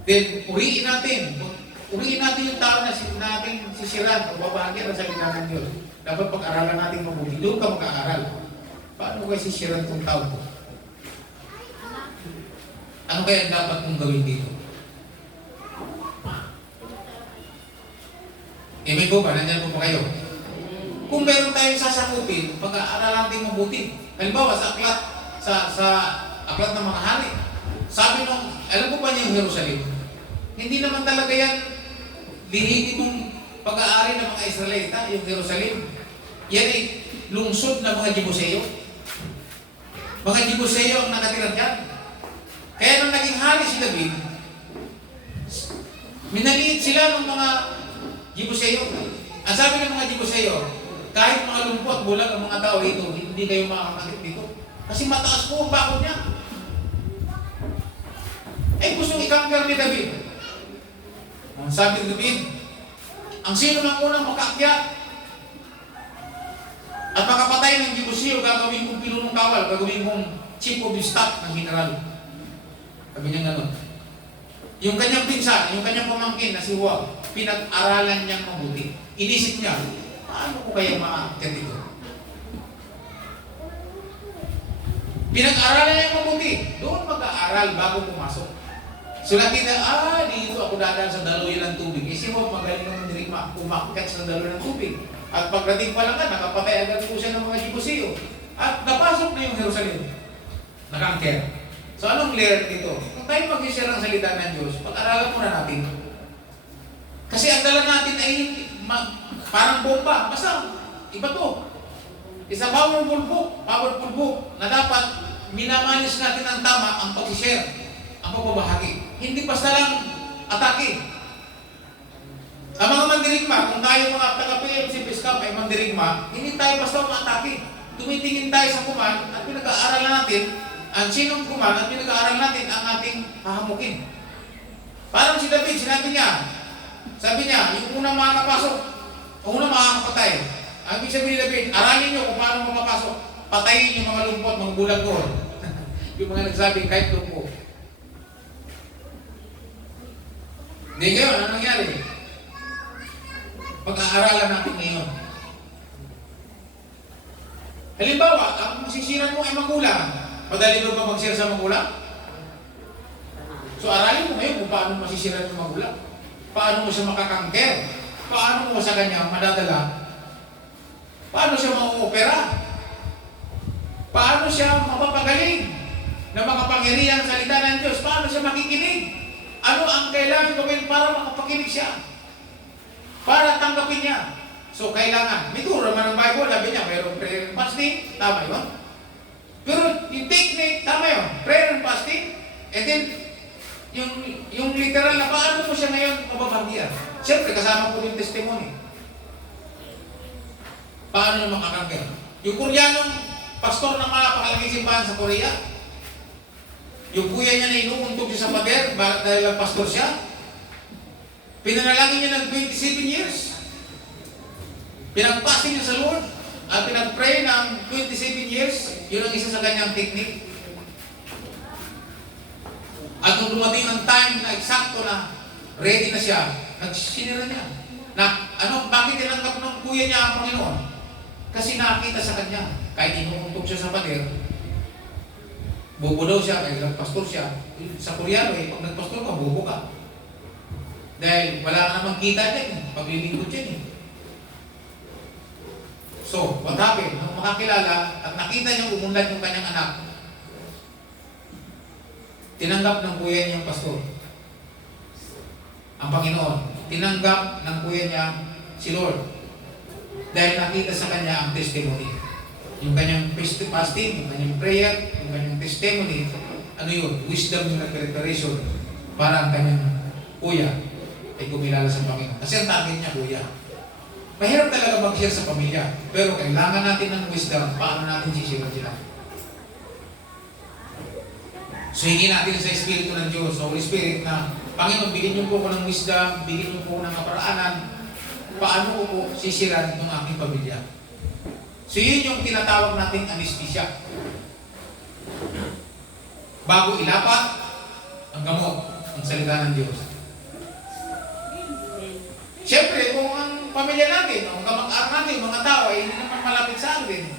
Then, uriin natin. Uriin natin yung tao na natin sisiran o babagyan ng salita ng Diyos. Dapat pag-aralan natin mabuti. Doon ka mag-aaral. Paano kayo sisiran itong tao ko? Ano kaya dapat mong gawin dito? Amen po ba? Nandiyan po ba kayo? Kung meron tayong sasakupin, pag-aaralan natin mabuti. Halimbawa, sa aklat ng mga hari. Sabi nung, alam ko ba niya yung Jerusalem? Hindi naman talaga yan lehitimong pag-aari ng mga Israelita, yung Jerusalem. Yan ay lungsod ng mga Jebuseo. Mga Jebuseo ang nakatira dyan. Kaya nung naging hari si David, minaliit sila ng mga Jebuseo. Ang sabi ng mga Jebuseo, kahit mga lumpot, bulag ang mga tao dito, hindi kayo makakakit dito. Kasi mataas po ang bakod niya. Eh gustong i-conquer ni David. Ang sabi ni David, ang sino ng unang makaakyat at makapatay ng Jebuseo, gagawin kong pilunong kawal, gagawin kong chief of the staff ng general. Sabi niya gano'n. Yung kanyang pinsan, yung kanyang pamangkin na si Huwag, pinag-aralan niyang mabuti. Inisip niya, paano ko kaya makaakyat dito? Pinag-aralan niyang mabuti. Doon mag-aaral bago pumasok. Sulatin na, dito ako dadaan sa daluyan ng tubig. Si Huwag magaling naman din umakyat sa daluyan ng tubig. At pagdating pa lang nakapatay agad po siya ng mga Jebuseo. At napasok na yung Jerusalem. Nakangker. So anong layer dito? Kung tayo mag-share ng salita ng Diyos, pag-aralan muna natin. Kasi ang dala natin ay parang bomba. Basta, iba to. Isa powerful book na dapat minamanis natin ng tama ang pag-share, ang pagbabahagi. Hindi basta lang atake. Ang mga mandirigma, kung tayo mga taga-PMC Biskap ay mandirigma, hindi tayo basta umatake. Tumitingin tayo sa kuman at pinag-aaralan natin ang sinong kuman at pinag-aaral natin ang ating hahamukin. Parang si David, sabi niya, yung unang makakapasok, o unang makakapatay, ang ibig sabihin ni David, aralin niyo kung paano makapasok, patayin yung mga lumpot, mga bulag ko. Yung mga nagsabing kahit lumpo. Hindi ngayon, ano nangyari? Pag-aaralan natin ngayon. Halimbawa, ang masisiran mo ay magulang. Madali ba mag-share sa magulang? So aralin mo ngayon kung paano masisiran yung magulang. Paano mo siya makakangker? Paano mo sa kanya madadala? Paano siya mauopera? Paano siya mapapagaling na makapangyarihan ang salita ng Diyos? Paano siya makikinig? Ano ang kailangan gawin para makapakinig siya? Para tanggapin niya. So kailangan, may turo naman ng Bible, sabi niya, mayroong prayer and fasting, tama yun. Pero yung technique, tama yun, prayer and fasting, and then yung literal na paano mo siya ngayon mababagyan. Siyempre, kasama po yung testimony. Paano yung makakangker? Yung Koreanong pastor ng mga pakalaking simbahan sa Korea, yung kuya niya na inuuntog siya sa pader dahil pastor siya, pinanalangin niya ng 27 years. Pinagpasing niya sa Lord at pinag-pray ng 27 years. Yun ang isa sa kanyang technique. At nung dumating ang time na eksakto na ready na siya, nagsinira niya. Bakit tinanggap ng kuya niya ang Panginoon? Kasi nakita sa kanya, kahit inuuntog siya sa pader, bobo daw siya, kahit nagpastor siya. Sa Koreano pag nagpastor ka, bobo ka. Dahil wala ka namang kita dyan, paglilingkod dyan . So, what happened? Nung makakilala at nakita niyang umunlad yung kanyang anak, tinanggap ng kuya niyang pastor ang Panginoon. Tinanggap ng kuya niya si Lord. Dahil nakita sa kanya ang testimony. Yung kanyang fasting, yung kanyang prayer, yung kanyang testimony, ano yun? Wisdom yung preparation para ang kanyang kuya ay kumilala sa Panginoon. Kasi ang target niya, kuya. Mahirap talaga mag-share sa pamilya. Pero kailangan natin ng wisdom paano natin sisiran sila. So hingin natin sa Espiritu ng Diyos, sa Holy Spirit na, Panginoon, bigyan niyo po ko ng wisdom, bigyan niyo po ng kaparaanan, paano ko po sisiran ng aking pamilya. So yun yung tinatawag nating anesthesia. Bago ilapat ang gamot, ang salita ng Diyos. Siyempre, kung ang pamilya natin, ang kamag-anak natin, mga tao ay hindi naman malapit sa atin,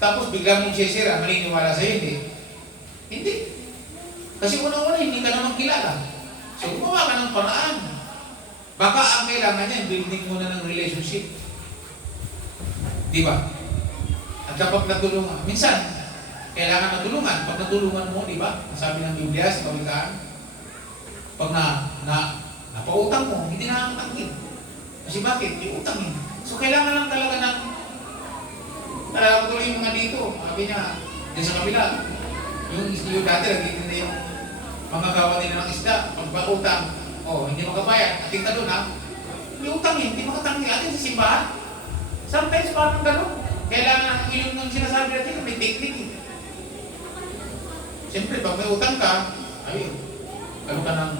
tapos bigla mong sisira, maniniwala sa hindi. Hindi. Kasi unang-una, hindi ka naman kilala. So, gumawa ka ng paraan. Baka ang kailangan niya, building muna ng relationship. Di ba? At kapag natulungan, minsan, kailangan natulungan. Pag natulungan mo, di ba? Sabi ng Biblia sa Kawikaan, pag napautang mo, hindi na nakakatangkin. Kasi bakit? Yung utang yun. So, kailangan lang talaga ng tuloy yung mga dito. Sabi niya, din sa kabila, yung dati, nagtitinda yung mga gawa nila ng isda. Pag utang, hindi makabayad. Ating ka doon, ha? Yung utang yun, hindi makatangkin natin sa simbahan. Sometimes, parang gano'n. Kailangan yung sinasabi natin, may technique. Siyempre, pag may utang ka, ayun, gano'n ka ng...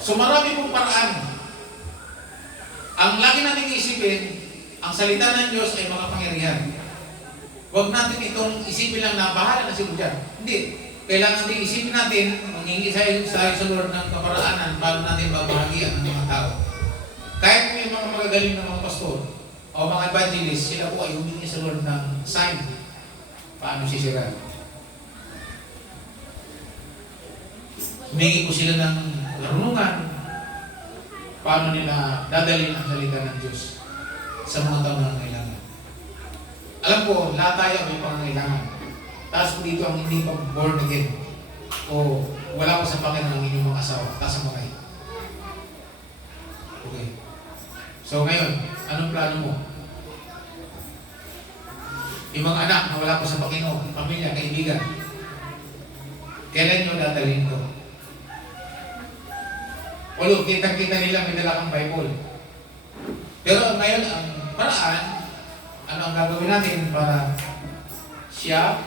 So, marami pong paraan. Ang lagi natin iisipin, ang salita ng Diyos ay makapangyarihan. Huwag natin itong isipin lang na bahala na sila dyan. Hindi. Kailangan din isipin natin, maghingi sa Lord ng kaparaanan para natin babahagian ng mga tao. Kahit may mga magagaling na mga pastor o mga evangelist, sila po ay humingi sa Lord ng sign. Paano sisira? Humingi po sila ng karunungan. Paano nila dadalhin ang salita ng Diyos sa mga tao na kailangan. Alam ko, lahat tayo may pangangailangan. Taas po dito ang hindi pa born again o wala pa sa Panginoon ng inyong mga asawa. Taas ang mga ito. Okay. So ngayon, anong plano mo? Yung mga anak na wala pa sa Panginoon, pamilya, kaibigan, kailan nyo dadalhin ito? Walo, kitang-kita nila may dala kang Bible. Pero ngayon, ang paraan, ano ang gagawin natin para siya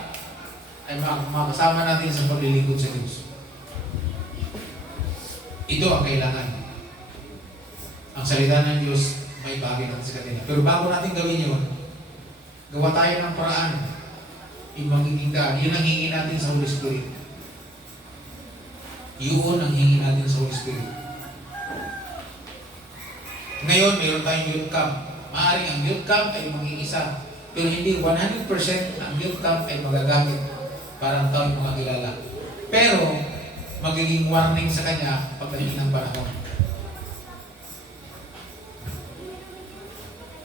ay makasama natin sa paglilingkod sa Diyos. Ito ang kailangan. Ang salita ng Diyos, may bagay natin sa kanila. Pero bago natin gawin yun, gawa tayo ng paraan. Yung magiging daan, yun ang hingi natin sa Holy Spirit. Yun ang hingi natin sa Holy Spirit. Ngayon, mayroon tayong youth camp. Maaaring ang youth camp ay mag-iisa. Pero hindi 100% ang youth camp ay magagamit para ang taong makakilala. Pero, magiging warning sa kanya pagdating ng panahon.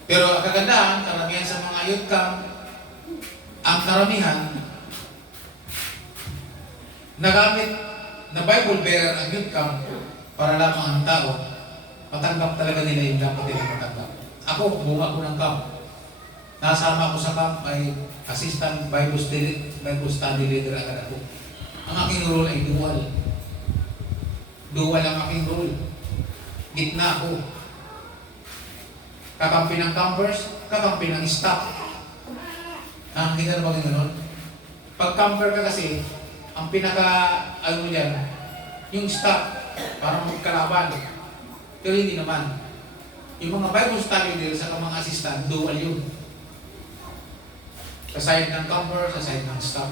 Pero ang kagandahan, karamihan sa mga youth camp, ang karamihan, nagamit na Bible bearer ang youth camp para lamang ang tao matanggap talaga nila yung dapat nila matanggap. Ako, buha ko ng camp. Nasama ko sa camp ay assistant Bible study leader agad ako. Ang aking role ay dual. Dual ang aking role. Gitna ako. Kakampi ng campers, kakampi ng staff. Hindi ka na ba gano'n? Pag camper ka kasi, ang pinaka, mo dyan, yung staff, parang magkalaban. Pero hindi naman. Yung mga Bible study leader sa mga assistant, dual yun. Sa side ng camper, sa side ng staff.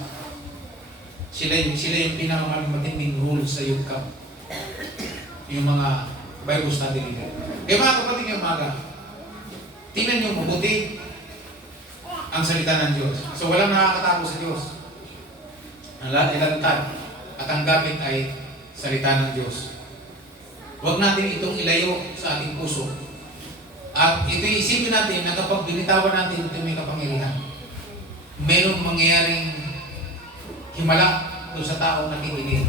Sila yung pinakamatinding rules sa youth camp. Yung mga Bible study leader. Kaya mga kapatid yung umaga, tingnan nyo mabuti ang salita ng Diyos. So walang nakakatago sa Diyos. Ang ilantad at ang gamit ay salita ng Diyos. Huwag natin itong ilayo sa ating puso. At ito isipin natin na kapag binitawan natin ito may kapangyarihan, mayroong mangyayaring himala doon sa taong nakikinig.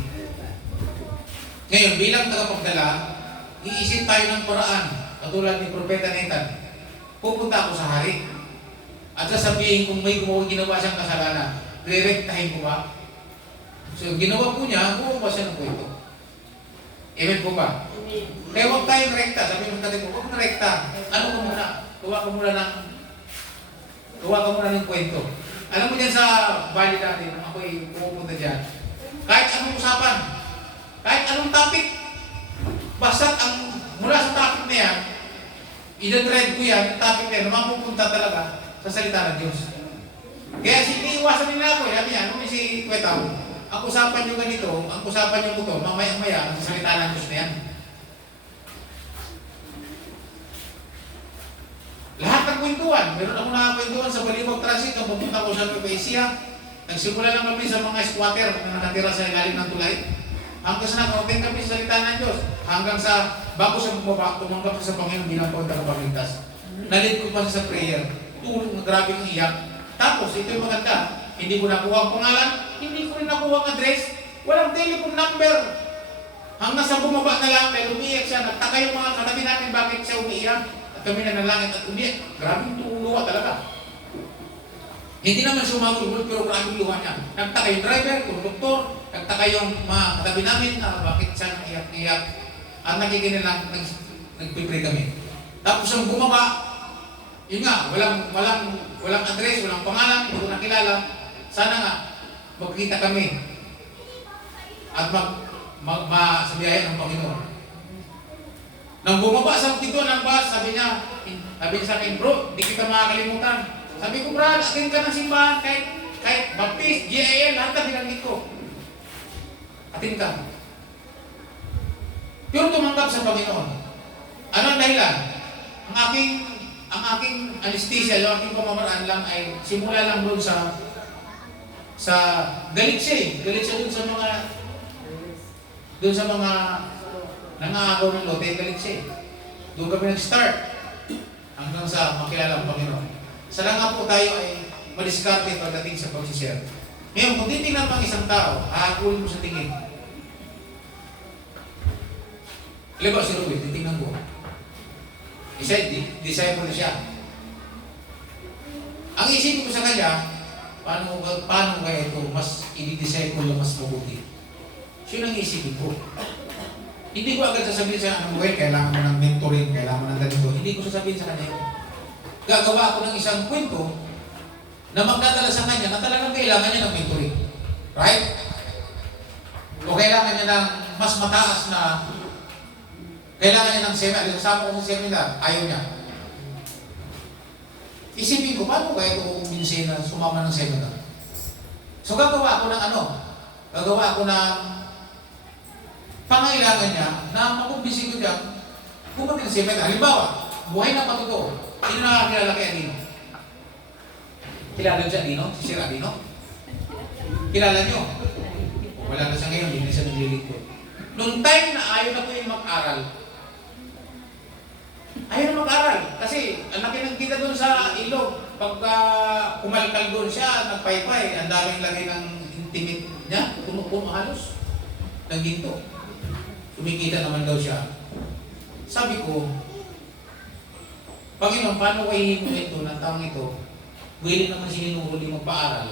Ngayon, bilang tagapagdala, iisip tayo ng paraan. Katulad ni Propeta Nathan, pupunta ako sa hari at sasabihin kung may ginawa siyang kasalanan, re-rectahin ko ba? So, ginawa po niya, gumawa siya ng kwento. Amen po ba? Kaya huwag tayong rekta. Sabi ng tatay ko, huwag na rekta. Ano ka muna? Gawa ka muna ng kwento. Alam mo dyan sa bali natin, nung ako'y pumupunta dyan, kahit anong usapan, kahit anong topic, basta mula sa topic na yan, i-dread ko yan, topic na yan, mapupunta talaga sa salita ng Diyos. Kaya iniiwasan nila ako. Sabi niya, ano si Kwetaw? Ang usapan nyo ganito, ang usapan nyo ito, mamaya-maya, ang salita ng Diyos na yan. Lahat ng kwentuhan. Meron ako nakakwentuhan sa Baliwag Transit, nung pupunta ko sa Nueva Ecija. Nagsimula lang kami sa mga squatter na nakatira sa ilalim ng tulay. Hanggang sa nakaroting kami sa salita ng Diyos. Hanggang sa, bago sa bumaba, tumanggap sa Panginoon bilang pagkakapagligtas. Nalid ko pa siya sa prayer. Tulog na grabe ng iyak. Tapos, ito yung maganda. Hindi ko nakuha ang pangalan, hindi ko rin nakuha ang address, walang telephone number. Hanggang sa bumaba na lang, dahil umiiyak siya, nagtaka yung mga katabi namin bakit siya umiiyak. At kami nanalangin at umiiyak. Grabing luha talaga. Hindi naman siya umagulgul, pero grabing luha niya. Nagtaka yung driver, konduktor, nagtaka yung mga katabi namin na bakit siya naiyak-iyak. At nakikinig lang, nagpipray kami. Tapos ang bumaba, yun nga, walang address, walang pangalan, hindi ko nakilala. Sana nga, magkita kami at sabihin ng Panginoon. Nang bumaba sa dito ng bus, sabi niya sa akin, bro, di kita makakalimutan. Sabi ko, brad, atin ka ng simbahan, kahit Baptist, GIL, lahat na binanggit ko. Atin ka. Pero tumanggap sa Panginoon. Ano ang dahilan? Ang aking anesthesia, yung aking pamamaraan lang ay simula lang doon sa galit siya eh. Galit siya doon sa mga nangaagaw ng lote, galit siya eh. Doon kami nag-start hanggang sa makilala ang Panginoon. Sana nga po tayo ay madiskarte pagdating sa pag-share. Ngayon, kung titingnan pang isang tao, hahakulin mo sa tingin. Halimbawa si Ruben, titingnan ko. Disciple na siya. Ang isipin ko sa kanya, paano kaya ito mas i-disciple na mas mabuti? Siya ang isipin ko. Hindi ko agad sasabihin sa anong buhay, kailangan mo ng mentoring, kailangan mo ng ganito. Hindi ko sasabihin sa kanya. Gagawa ako ng isang kwento na magdadala sa kanya na talagang kailangan niya ng mentoring. Right? O kailangan niya ng mas mataas na kailangan niya ng seminar. Kasama ko sa seminar, ayaw niya. Isipin ko, paano kaya ito kumbinsin na sumama ng seminar? So gagawa ako ng Gagawa ako ng pangailangan niya na makumbinsin ko dyan kung kami ng seminar. Halimbawa, buhay na patotoo. Sino nakakilala kay Adino? Kilala niyo si Adino? Si Sir Adino? Kilala niyo? Wala na siya ngayon, hindi na siya naglilingkod. Noong time na ayaw na po yung mag-aral, ayaw na mag-aral. Kasi ang laki ng kita doon sa ilog. Pagka kumalkal doon siya, nagpaypay, ang daming lagay ng intimate niya, puno-puno halos ng ginto. Kumikita naman daw siya. Sabi ko, Panginoon, paano kayo hihimuin ito ng taong ito? Willing naman sinuhuli magpa-aral.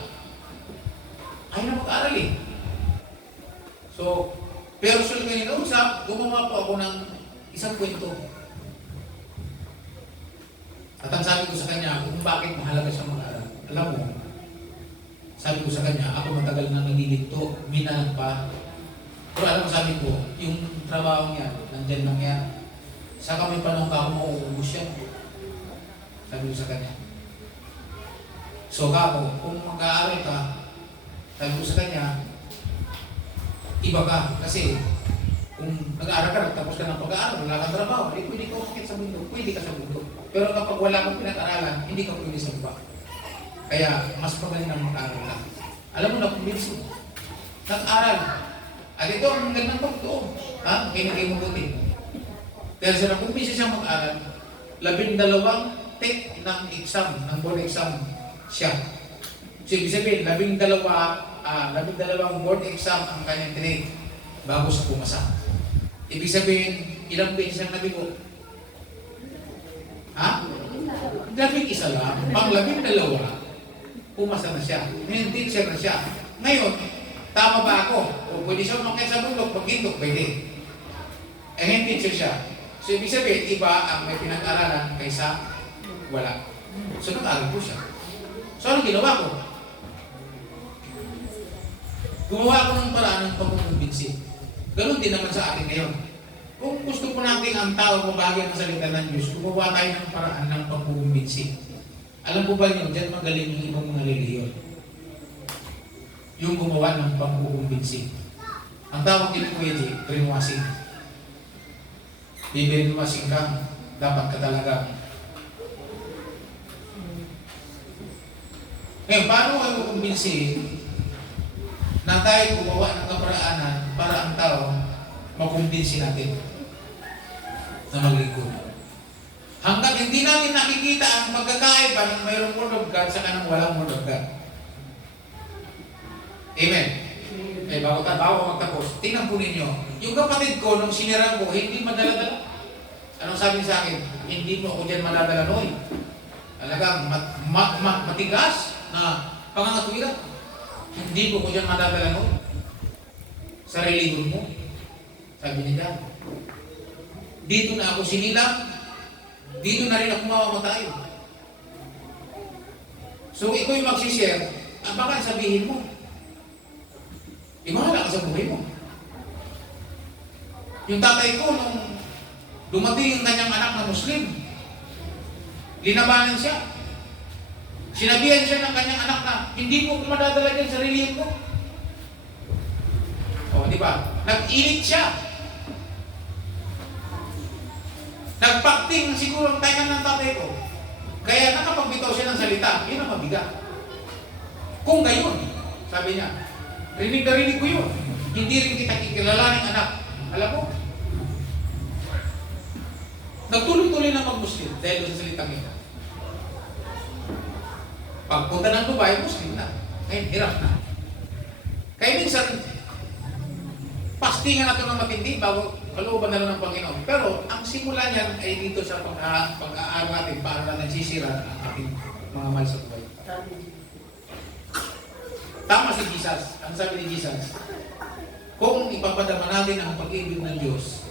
Ayaw na mag-aral eh. So, pero sa ngayon nausap, gumawa po ako ng isang kwento. At ang sabi ko sa kanya, kung bakit mahalaga siya mag-aral. Alam mo, sabi ko sa kanya, ako matagal na nagilito, minahal pa. Pero alam mo, sabi ko, yung trabaho niya, nandyan lang yan. Sa kami pa nung kako mauubos yan. Sabi ko sa kanya. So kako, kung mag-aaral ka, sabi ko sa kanya, iba ka. Kasi kung nag-aaral ka, tapos ka ng pag-aaral, wala kang trabaho, eh, pwede ka umakit sa mundo, pwede ka sa mundo. Pero kapag wala kang pinag-aralan, hindi ka pwede sa iba. Kaya mas magaling ang mag-aaral lang. Alam mo na kung minsan, nag-aaral. At ito ang gandang pagtuo. Ha? Kinigay mo buti. Kaya siya kung minsan siya mag-aaral, 12 take ng exam, ng board exam siya. So, ibig sabihin, 12 board exam ang kanyang tinake bago sa pumasa. Ibig sabihin, ilang beses ang nabigo? Ha? 11 lang. Pang 12, pumasa na siya. Ngayon, teacher na siya. Ngayon, tama ba ako? O pwede siya umakit sa bundok, pag-indok, pwede. Eh, ngayon, teacher siya. So, ibig sabihin, iba ang may pinag-aralan kaysa wala. So, nag-aaral po siya. So, ano ginawa ko? Gumawa ako ng paraan ng pagkukumbinsi. Ganun din naman sa atin ngayon. Kung gusto po natin ang tao mabahagi ng salita ng Diyos, gumawa tayo ng paraan ng pagkukumbinsi. Alam po ba niyo, dyan magaling yung ibang mga relihiyon. Yung gumawa ng pagkukumbinsi. Ang tawag din ko yun, brainwashing. Bibinwashing ka, dapat ka talaga. Ngayon, paano kayo kukumbinsi na tayo gumawa ng kaparaanan para ang tao makumbinsi natin na maglingkod? Hanggang hindi natin nakikita ang pagkakaiba ng mayroong word of God sa kanang walang word of God. Amen. Eh, bago magtapos, tingnan po ninyo. Yung kapatid ko, nung sinirang ko, hindi madala-dala. Anong sabi niya sa akin? Hindi mo ako dyan madadala, Noy. Talagang matigas na pangangatwira. Hindi ko dyan madadala, Noy. Sa religion mo. Sabi niya, dito na ako sinilang. Dito na rin ako mamamatay. So, ikaw yung magsishare, baka sabihin mo. Imahala ka sa buhay mo. Yung tatay ko, nung dumating yung kanyang anak na Muslim, linabanan siya. Sinabihan siya ng kanyang anak na, hindi mo madadala dyan sa religion ko. O, di ba? Nag-ilit siya. Nagpakting siguro ang taingan ng tatay ko. Kaya nakapagbitaw siya ng salita. Yun ang mabigat. Kung gayon, sabi niya, rinig na rinig ko yun. Hindi rin kita kikilalaning anak. Alam mo? Nagtuloy-tuloy na mag-Muslim dahil sa salitang ito. Pagpunta ng Dubai, Muslim na. Ngayon, hirap na. Kaya minsan, fastingan natin ng matindi bago kalooban na lang ng Panginoon. Pero ang simula niyan ay dito sa pag-aaral natin para natin sisira ang ating mga mahal sa buhay. Tama si Jesus. Ang sabi ni Jesus, kung ipapadama natin ang pag-ibig ng Diyos,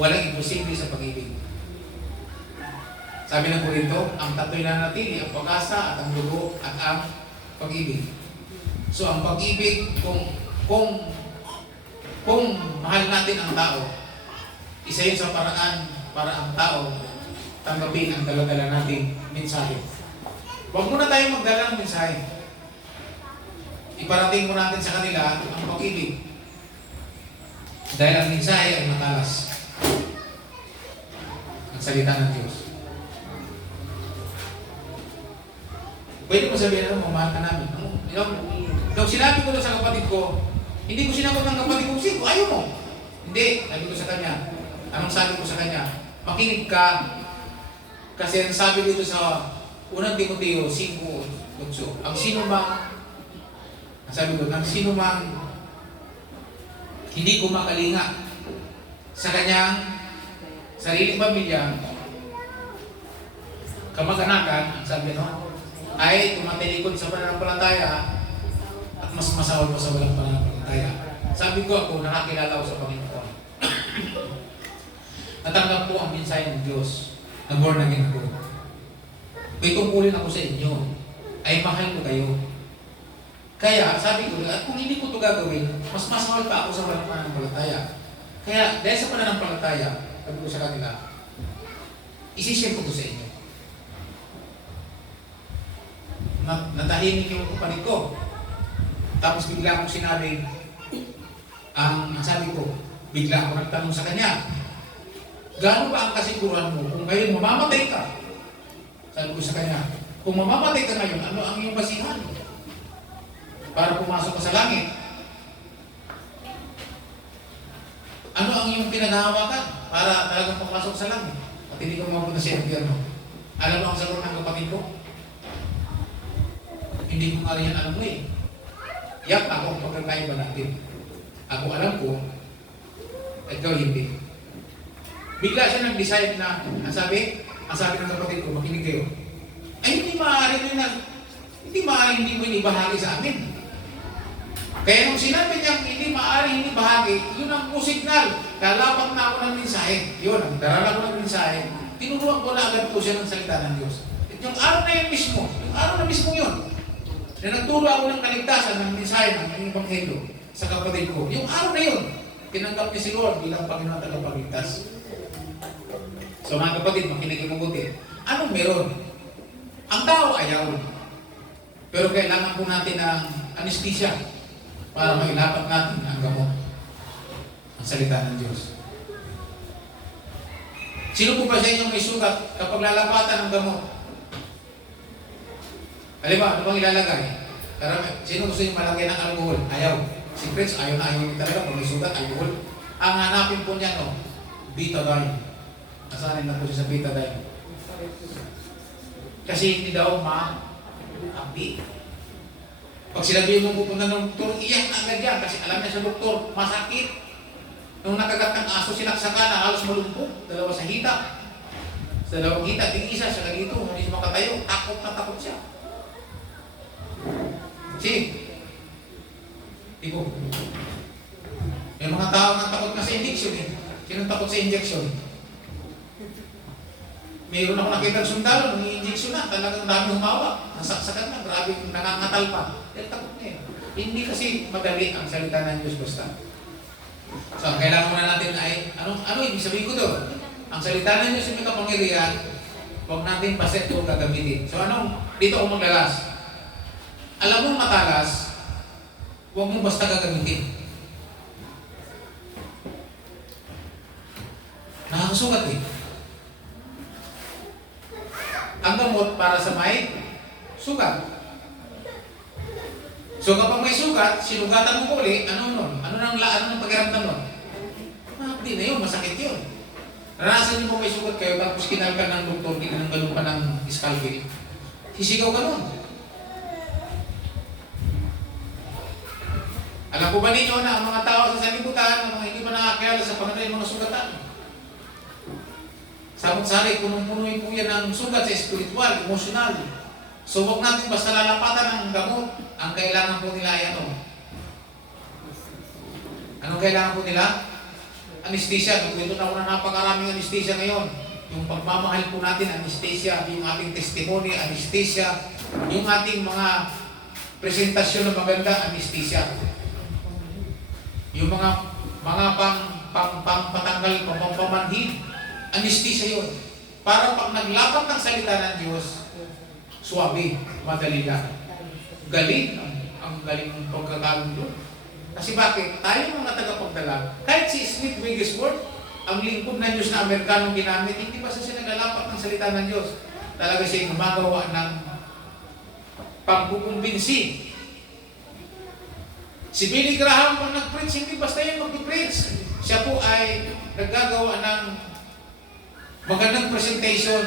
walang imposible sa pag-ibig. Sabi ng Korinto, ang tato'y nanatili, ang pag-asa at ang dugo at ang pag-ibig. So ang pag-ibig, kung mahal natin ang tao, isa yun sa paraan para ang tao tanggapin ang dala-dala nating mensahe. Huwag muna tayo magdala ng mensahe. Iparating mo natin sa kanila ang pag-ibig. Dahil ang mensahe ay matalas. Ang salita ng Diyos. Pwede mo sabihin na mamahal ka namin. Nung sinabi ko sa kapatid ko, hindi ko sinagot ng kapatid ko, sige, ayaw mo. Hindi, sabi ko sa kanya. Anong sabi ko sa kanya? Makinig ka. Kasi ang sabi dito sa 1 Timoteo 5:8, ang sino mang, sabi ko, ang sino mang hindi kumakalinga sa kanyang sariling pamilya, kamag-anakan, sabi no, ay tumatilikod sa pananampalataya at mas masawal pa sa walang pananampalataya. Sabi ko ako, nakakilala ko sa Panginoon. Natanggap ko ang mensahe ng Diyos na born again ko. May tungkulin ako sa inyo, ay mahal ko kayo. Kaya sabi ko, at kung hindi ko ito gagawin, mas masawal pa ako sa walang pananampalataya. Kaya dahil sa pananampalataya, sabi ko sa kanila, isishare ko ito sa inyo. Natahimik yung kapatid ko. Tapos bigla akong sinabi, ang sabi ko, bigla ako nagtanong sa kanya, gaano ba ang kasiguran mo kung ngayon mamamatay ka? Sabi ko sa kanya, kung mamamatay ka ngayon, ano ang iyong basihan? Para pumasok ka sa langit. Ano ang iyong pinaghahawakan para talagang pumasok sa langit? At hindi ka mapunta sa impyerno. Alam mo ang sagot ng kapatid ko? Hindi ko nga rin alam mo eh. Yak ako ang pagkakaiba natin. Ako alam ko, ikaw hindi. Bigla siya nag-decide na, ang sabi ng kapatid ko, makinig kayo. Ay, hindi maaari hindi mo inibahagi sa amin. Kaya nung sinabi niyang hindi maaari hindi bahagi, yun ang signal. Kalapat na ako ng mensahe. Yun, ang darala ko ng mensahe. Tinuruan ko na agad po siya ng salita ng Diyos. At yung araw na yun mismo, yun, na nagturo ako ng kaligtasan ng mensahe ng Ebanghelyo sa kapatid ko. Yung araw na yun, tinanggap niya si Lord bilang Panginoon at tagapagligtas. So mga kapatid, makinig mabuti. Anong meron? Ang tao ayaw. Pero kailangan po natin ng anesthesia para mailapat natin ang gamot. Ang salita ng Diyos. Sino po ba sa inyong may sugat kapag lalapatan ng gamot? Halimbawa, ano bang ilalagay? Sino gusto yung malagay ng alcohol? Ayaw. Si Prince, ayaw na ayaw talaga kung may sugat, alcohol. Ang hanapin po niya, no? Betadine. Asanin na po siya sa betadine. Kasi hindi daw ma-happy. Pag sinabi mo pupunta ng doktor, iyak na agad yan kasi alam niya sa doktor, masakit. Nung nakagat ng aso, sinaksakan na halos malumpok. Dalawa sa hita. Sa dalawang hita, tig-isa siya dito, hindi siya makatayo. Takot na takot siya. Iko. May mga tao na takot na sa injection eh. Sino takot sa injection? Mayroon ako nakita ng sundalo, nung i-injection na, talagang dami humawa. Nasaksakan na, grabe, nangangatal pa. Dahil takot na eh. Hindi kasi madali ang salita ng Diyos basta. So, ang kailangan muna natin ay, ano ibig sabihin ko doon? Ang salita ng Diyos yung may kapangyarihan, huwag natin basta ito gagamitin. So, dito ako maglalas. Alam mo matalas, huwag mo basta gagamitin. Nakakasugat eh. Ang gamot para sa may sugat. So kapag may sugat, sinugatan mo uli, ano nang pakiramdam nun? Hindi na yun, masakit yun. Naranasan niyo mo may sugat kayo, tapos kinalkan ng doktor, kinalkan pa ng scalpel. Sisigaw ka nun. Alam po ba ninyo na ang mga tao sa sanlibutan, ang mga hindi pa nakakilala sa pangalan ng mga sugatan? Samot-sari, punong-puno po yan ng sugat sa spiritual, emosyonal. So huwag natin basta lalapatan ng gamot. Ang kailangan po nila ay ano? Anong kailangan po nila? Anesthesia. Nagkwento na ako na napakaraming anesthesia ngayon. Yung pagmamahal po natin, anesthesia. Yung ating testimony, anesthesia. Yung ating mga presentasyon na maganda, anesthesia. Yung mga patanggal, pamanhid, anesthesia yun. Para pag naglapat ng salita ng Diyos, suwabe, madali lang. Galing, ang galing ng pagkakaroon doon. Kasi bakit? Tayo mga tagapagdala, kahit si Smith Wigglesworth, ang lingkod ng Diyos na Amerikanong ginamit, hindi ba siya naglalapat ng salita ng Diyos? Talaga siya gumagawa ng pagkukumbinsi. Si Billy Graham, pag nag-preach, hindi basta yung mag-preach. Siya po ay naggagawa ng magandang presentation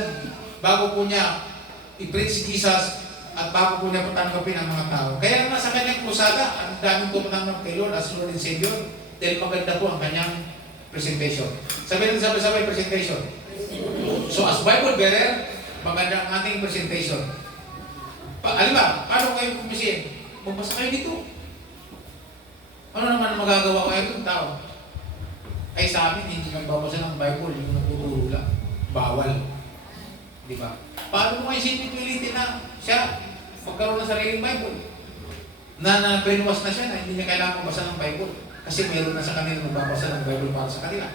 bago po niya i-preach si Jesus at bago po niya patanggapin ang mga tao. Kaya nasa kanyang kusada, ang daming tumatang kay Lord as Lord and Savior dahil maganda po ang kanyang presentation. Sabi natin sabay-sabay presentation. So as Bible bearer, maganda ang ating presentation. Alam ba, paano kayo kumisin? Magbasa kayo dito. Ano naman magagawa kayo ng tao? Ay sa amin, hindi nagbabasa ng Bible, yung nagtuturo lang. Bawal. Di ba? Paano mo isipin pilitin na siya magkaroon ng sariling Bible? Na brainwash na siya na hindi niya kailangan magbasa ng Bible. Kasi mayroon na sa kanila magbabasa ng Bible para sa kanila.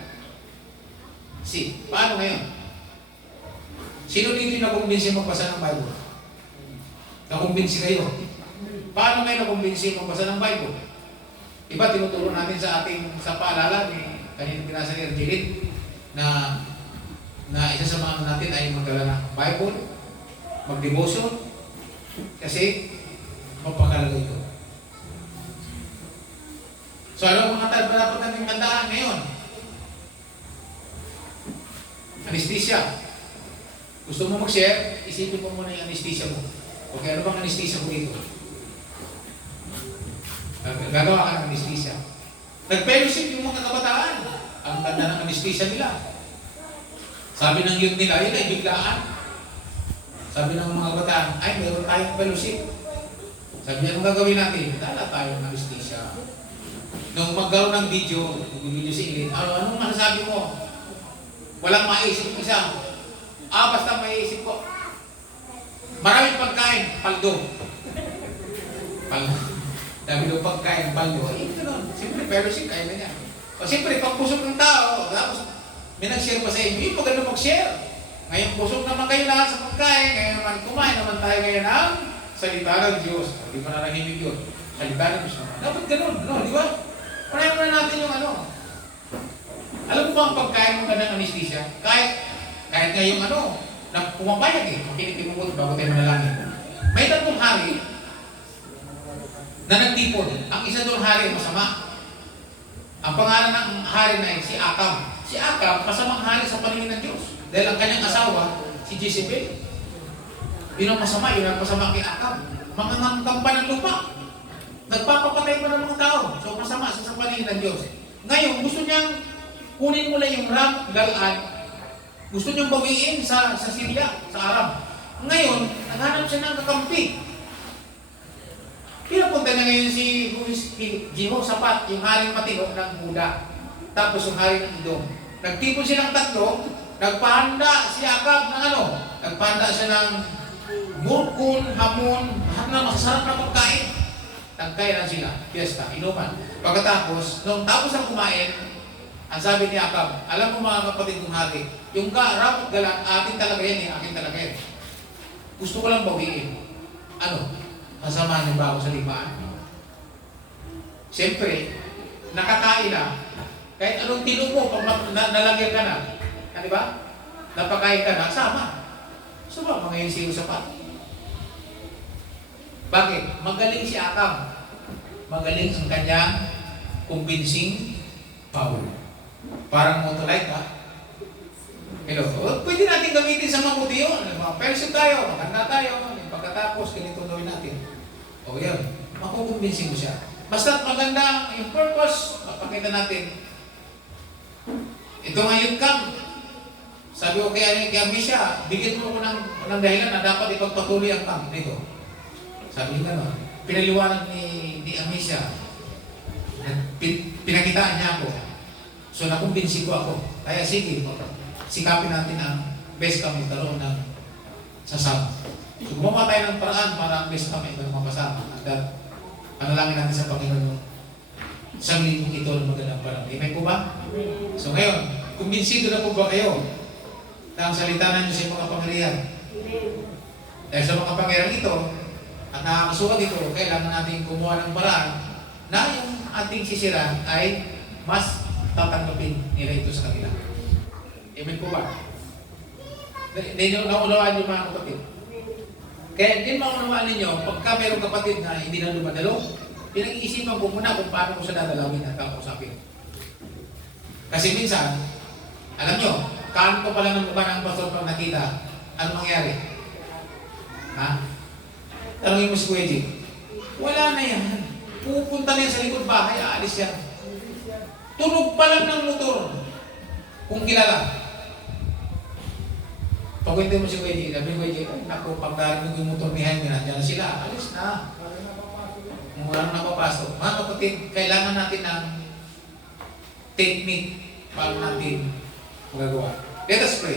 Paano ngayon? Sino dito yung nakumbinsi magbasa ng Bible? Nakumbinsi kayo. Paano ngayon nakumbinsi magbasa ng Bible? Iba, tinuturo natin sa paalala ni kanina pinasa ni Argelin na isa sa mga natin ay magdala ng Bible, mag-devotion, kasi magpakalaga ito. So ano mga dapat natin tandaan ngayon? Anesthesia. Gusto mo mag-share? Isipin mo muna yung anesthesia mo. Okay, ano bang anesthesia mo dito? Gagawa ka ng anesthesia. Nag-fellowship yung mga kabataan. Ang tanda ng anesthesia nila. Sabi ng youth nila, yun ay biglaan. Sabi ng mga kabataan, ay meron tayong fellowship. Sabi niya, anong gagawin natin? Dala tayo ng anesthesia. Nung magkaroon ng video si Ingrid, anong masasabi mo? Walang maisip isa. Basta maisip ko. Maraming pagkain, paldo. Paldo. Dami daw pagkain, paldo. Ay, gano'n. Siyempre, fellowship, kaya na niya. O siyempre, pagpusok ng tao, tapos may nag-share pa sa inyo, yung maganda mag-share. Ngayon, busog naman kayo lahat sa pagkain. Ngayon naman, kumain naman tayo ngayon ng salita ng Diyos. Di ba nanahimik yun? Salita ng Diyos naman. Dapat ganun, no? Di ba? Panayin muna natin yung ano. Alam mo ba ang pagkain mo ng anesthesia? Kahit ngayong ano, na pumapayag eh. Makinig mo bago tayo manalangin. May tatlong hari na nagtipon. Ang isa doon hari masama. Ang pangalan ng hari na si Akab. Si Akab, masamang hari sa paningin ng Diyos. Dahil ang kanyang asawa, si Jezebel. Yun ang masama, yun ang masama kay Akab. Mga ngangkang pa ng lupa. Nagpapapatay pa ng mga tao. So masama sa paningin ng Diyos. Ngayon, gusto niyang kunin mula yung Ram, Galad. Gusto niyang bawiin sa Syria, sa Aram. Ngayon, naghanap siya ng kakampi. Pinapunta na ngayon si Jehoshaphat, yung haring matino ng Huda. Tapos yung hari ng Edom. Nagtipon silang tatlo, nagpahanda si Akab ng ano? Nagpahanda siya ng burkon, hamon, lahat na masasarap na pagkain. Nagkainan sila, fiesta, inuman. Pagkatapos, nung tapos ang kumain, ang sabi ni Akab, alam mo mga kapatid kong hari, yung Ram at Galad, atin talaga yan eh, akin talaga yan. Gusto ko lang bawiin. Ano? Masama niyo ba ako sa limaan? Siyempre, nakakain na. Kahit anong tino mo, pag nalagyan ka na, di ba? Napakain ka na, sama. So ba, mga yung Jehoshaphat? Bakit? Magaling si Akab. Magaling ang kanyang convincing power. Parang motolite, ha? Hello? Pwede natin gamitin sa mabuti yun. Person tayo, maganda tayo. Pagkatapos, ganito gawin natin. O yan, makukumbinsin mo siya. Basta maganda yung purpose, mapakita natin. Ito nga yung camp. Sabi ko kay Amisha, bigyan mo ko ng dahilan na dapat ipagpatuloy ang camp nito. Sabi niya naman, pinaliwanag ni Amisha, pinakitaan niya ako. So nakumbinsin ko ako. Kaya sige, sikapin natin ang best camp magkaroon ng sasama. So gumawa tayo ng paraan para ang best camp ay mapasama. At panalangin natin sa Panginoon yung isang lingkong ito ng magandang parang. Amen po ba? So ngayon, kumbinsido na po ba kayo na ang salita na nyo sa mga pangyarihan? Dahil sa mga pangyarihan ito, at nakakasukat ito, kailangan natin kumuha ng paraan na yung ating sisira ay mas tatanggapin nila ito sa kanila. Amen po ba? Naunawaan nyo mga kapatid. Kaya din maunawaan ninyo, pagka mayroong kapatid na hindi na dumadalo, pinag-iisipan ko muna kung paano ko siya dadalawin at kakausapin. Kasi minsan, alam nyo, kanto pa lang ng mukha ng pastor pag nakita, ano mangyari? Ha? Tanungin mo si Kuya G. Wala na yan. Pupunta na yan sa likod bahay, aalis yan. Tunog pa lang ng motor. Kung kilala. Pagkwento mo si Kuya G, sabi Kuya G, naku, pag narinig yung motor ni Jaime, nandiyan na sila, alis na. Kung walang napapasok. Mga kapatid, kailangan natin ng technique para natin magagawa. Let us pray.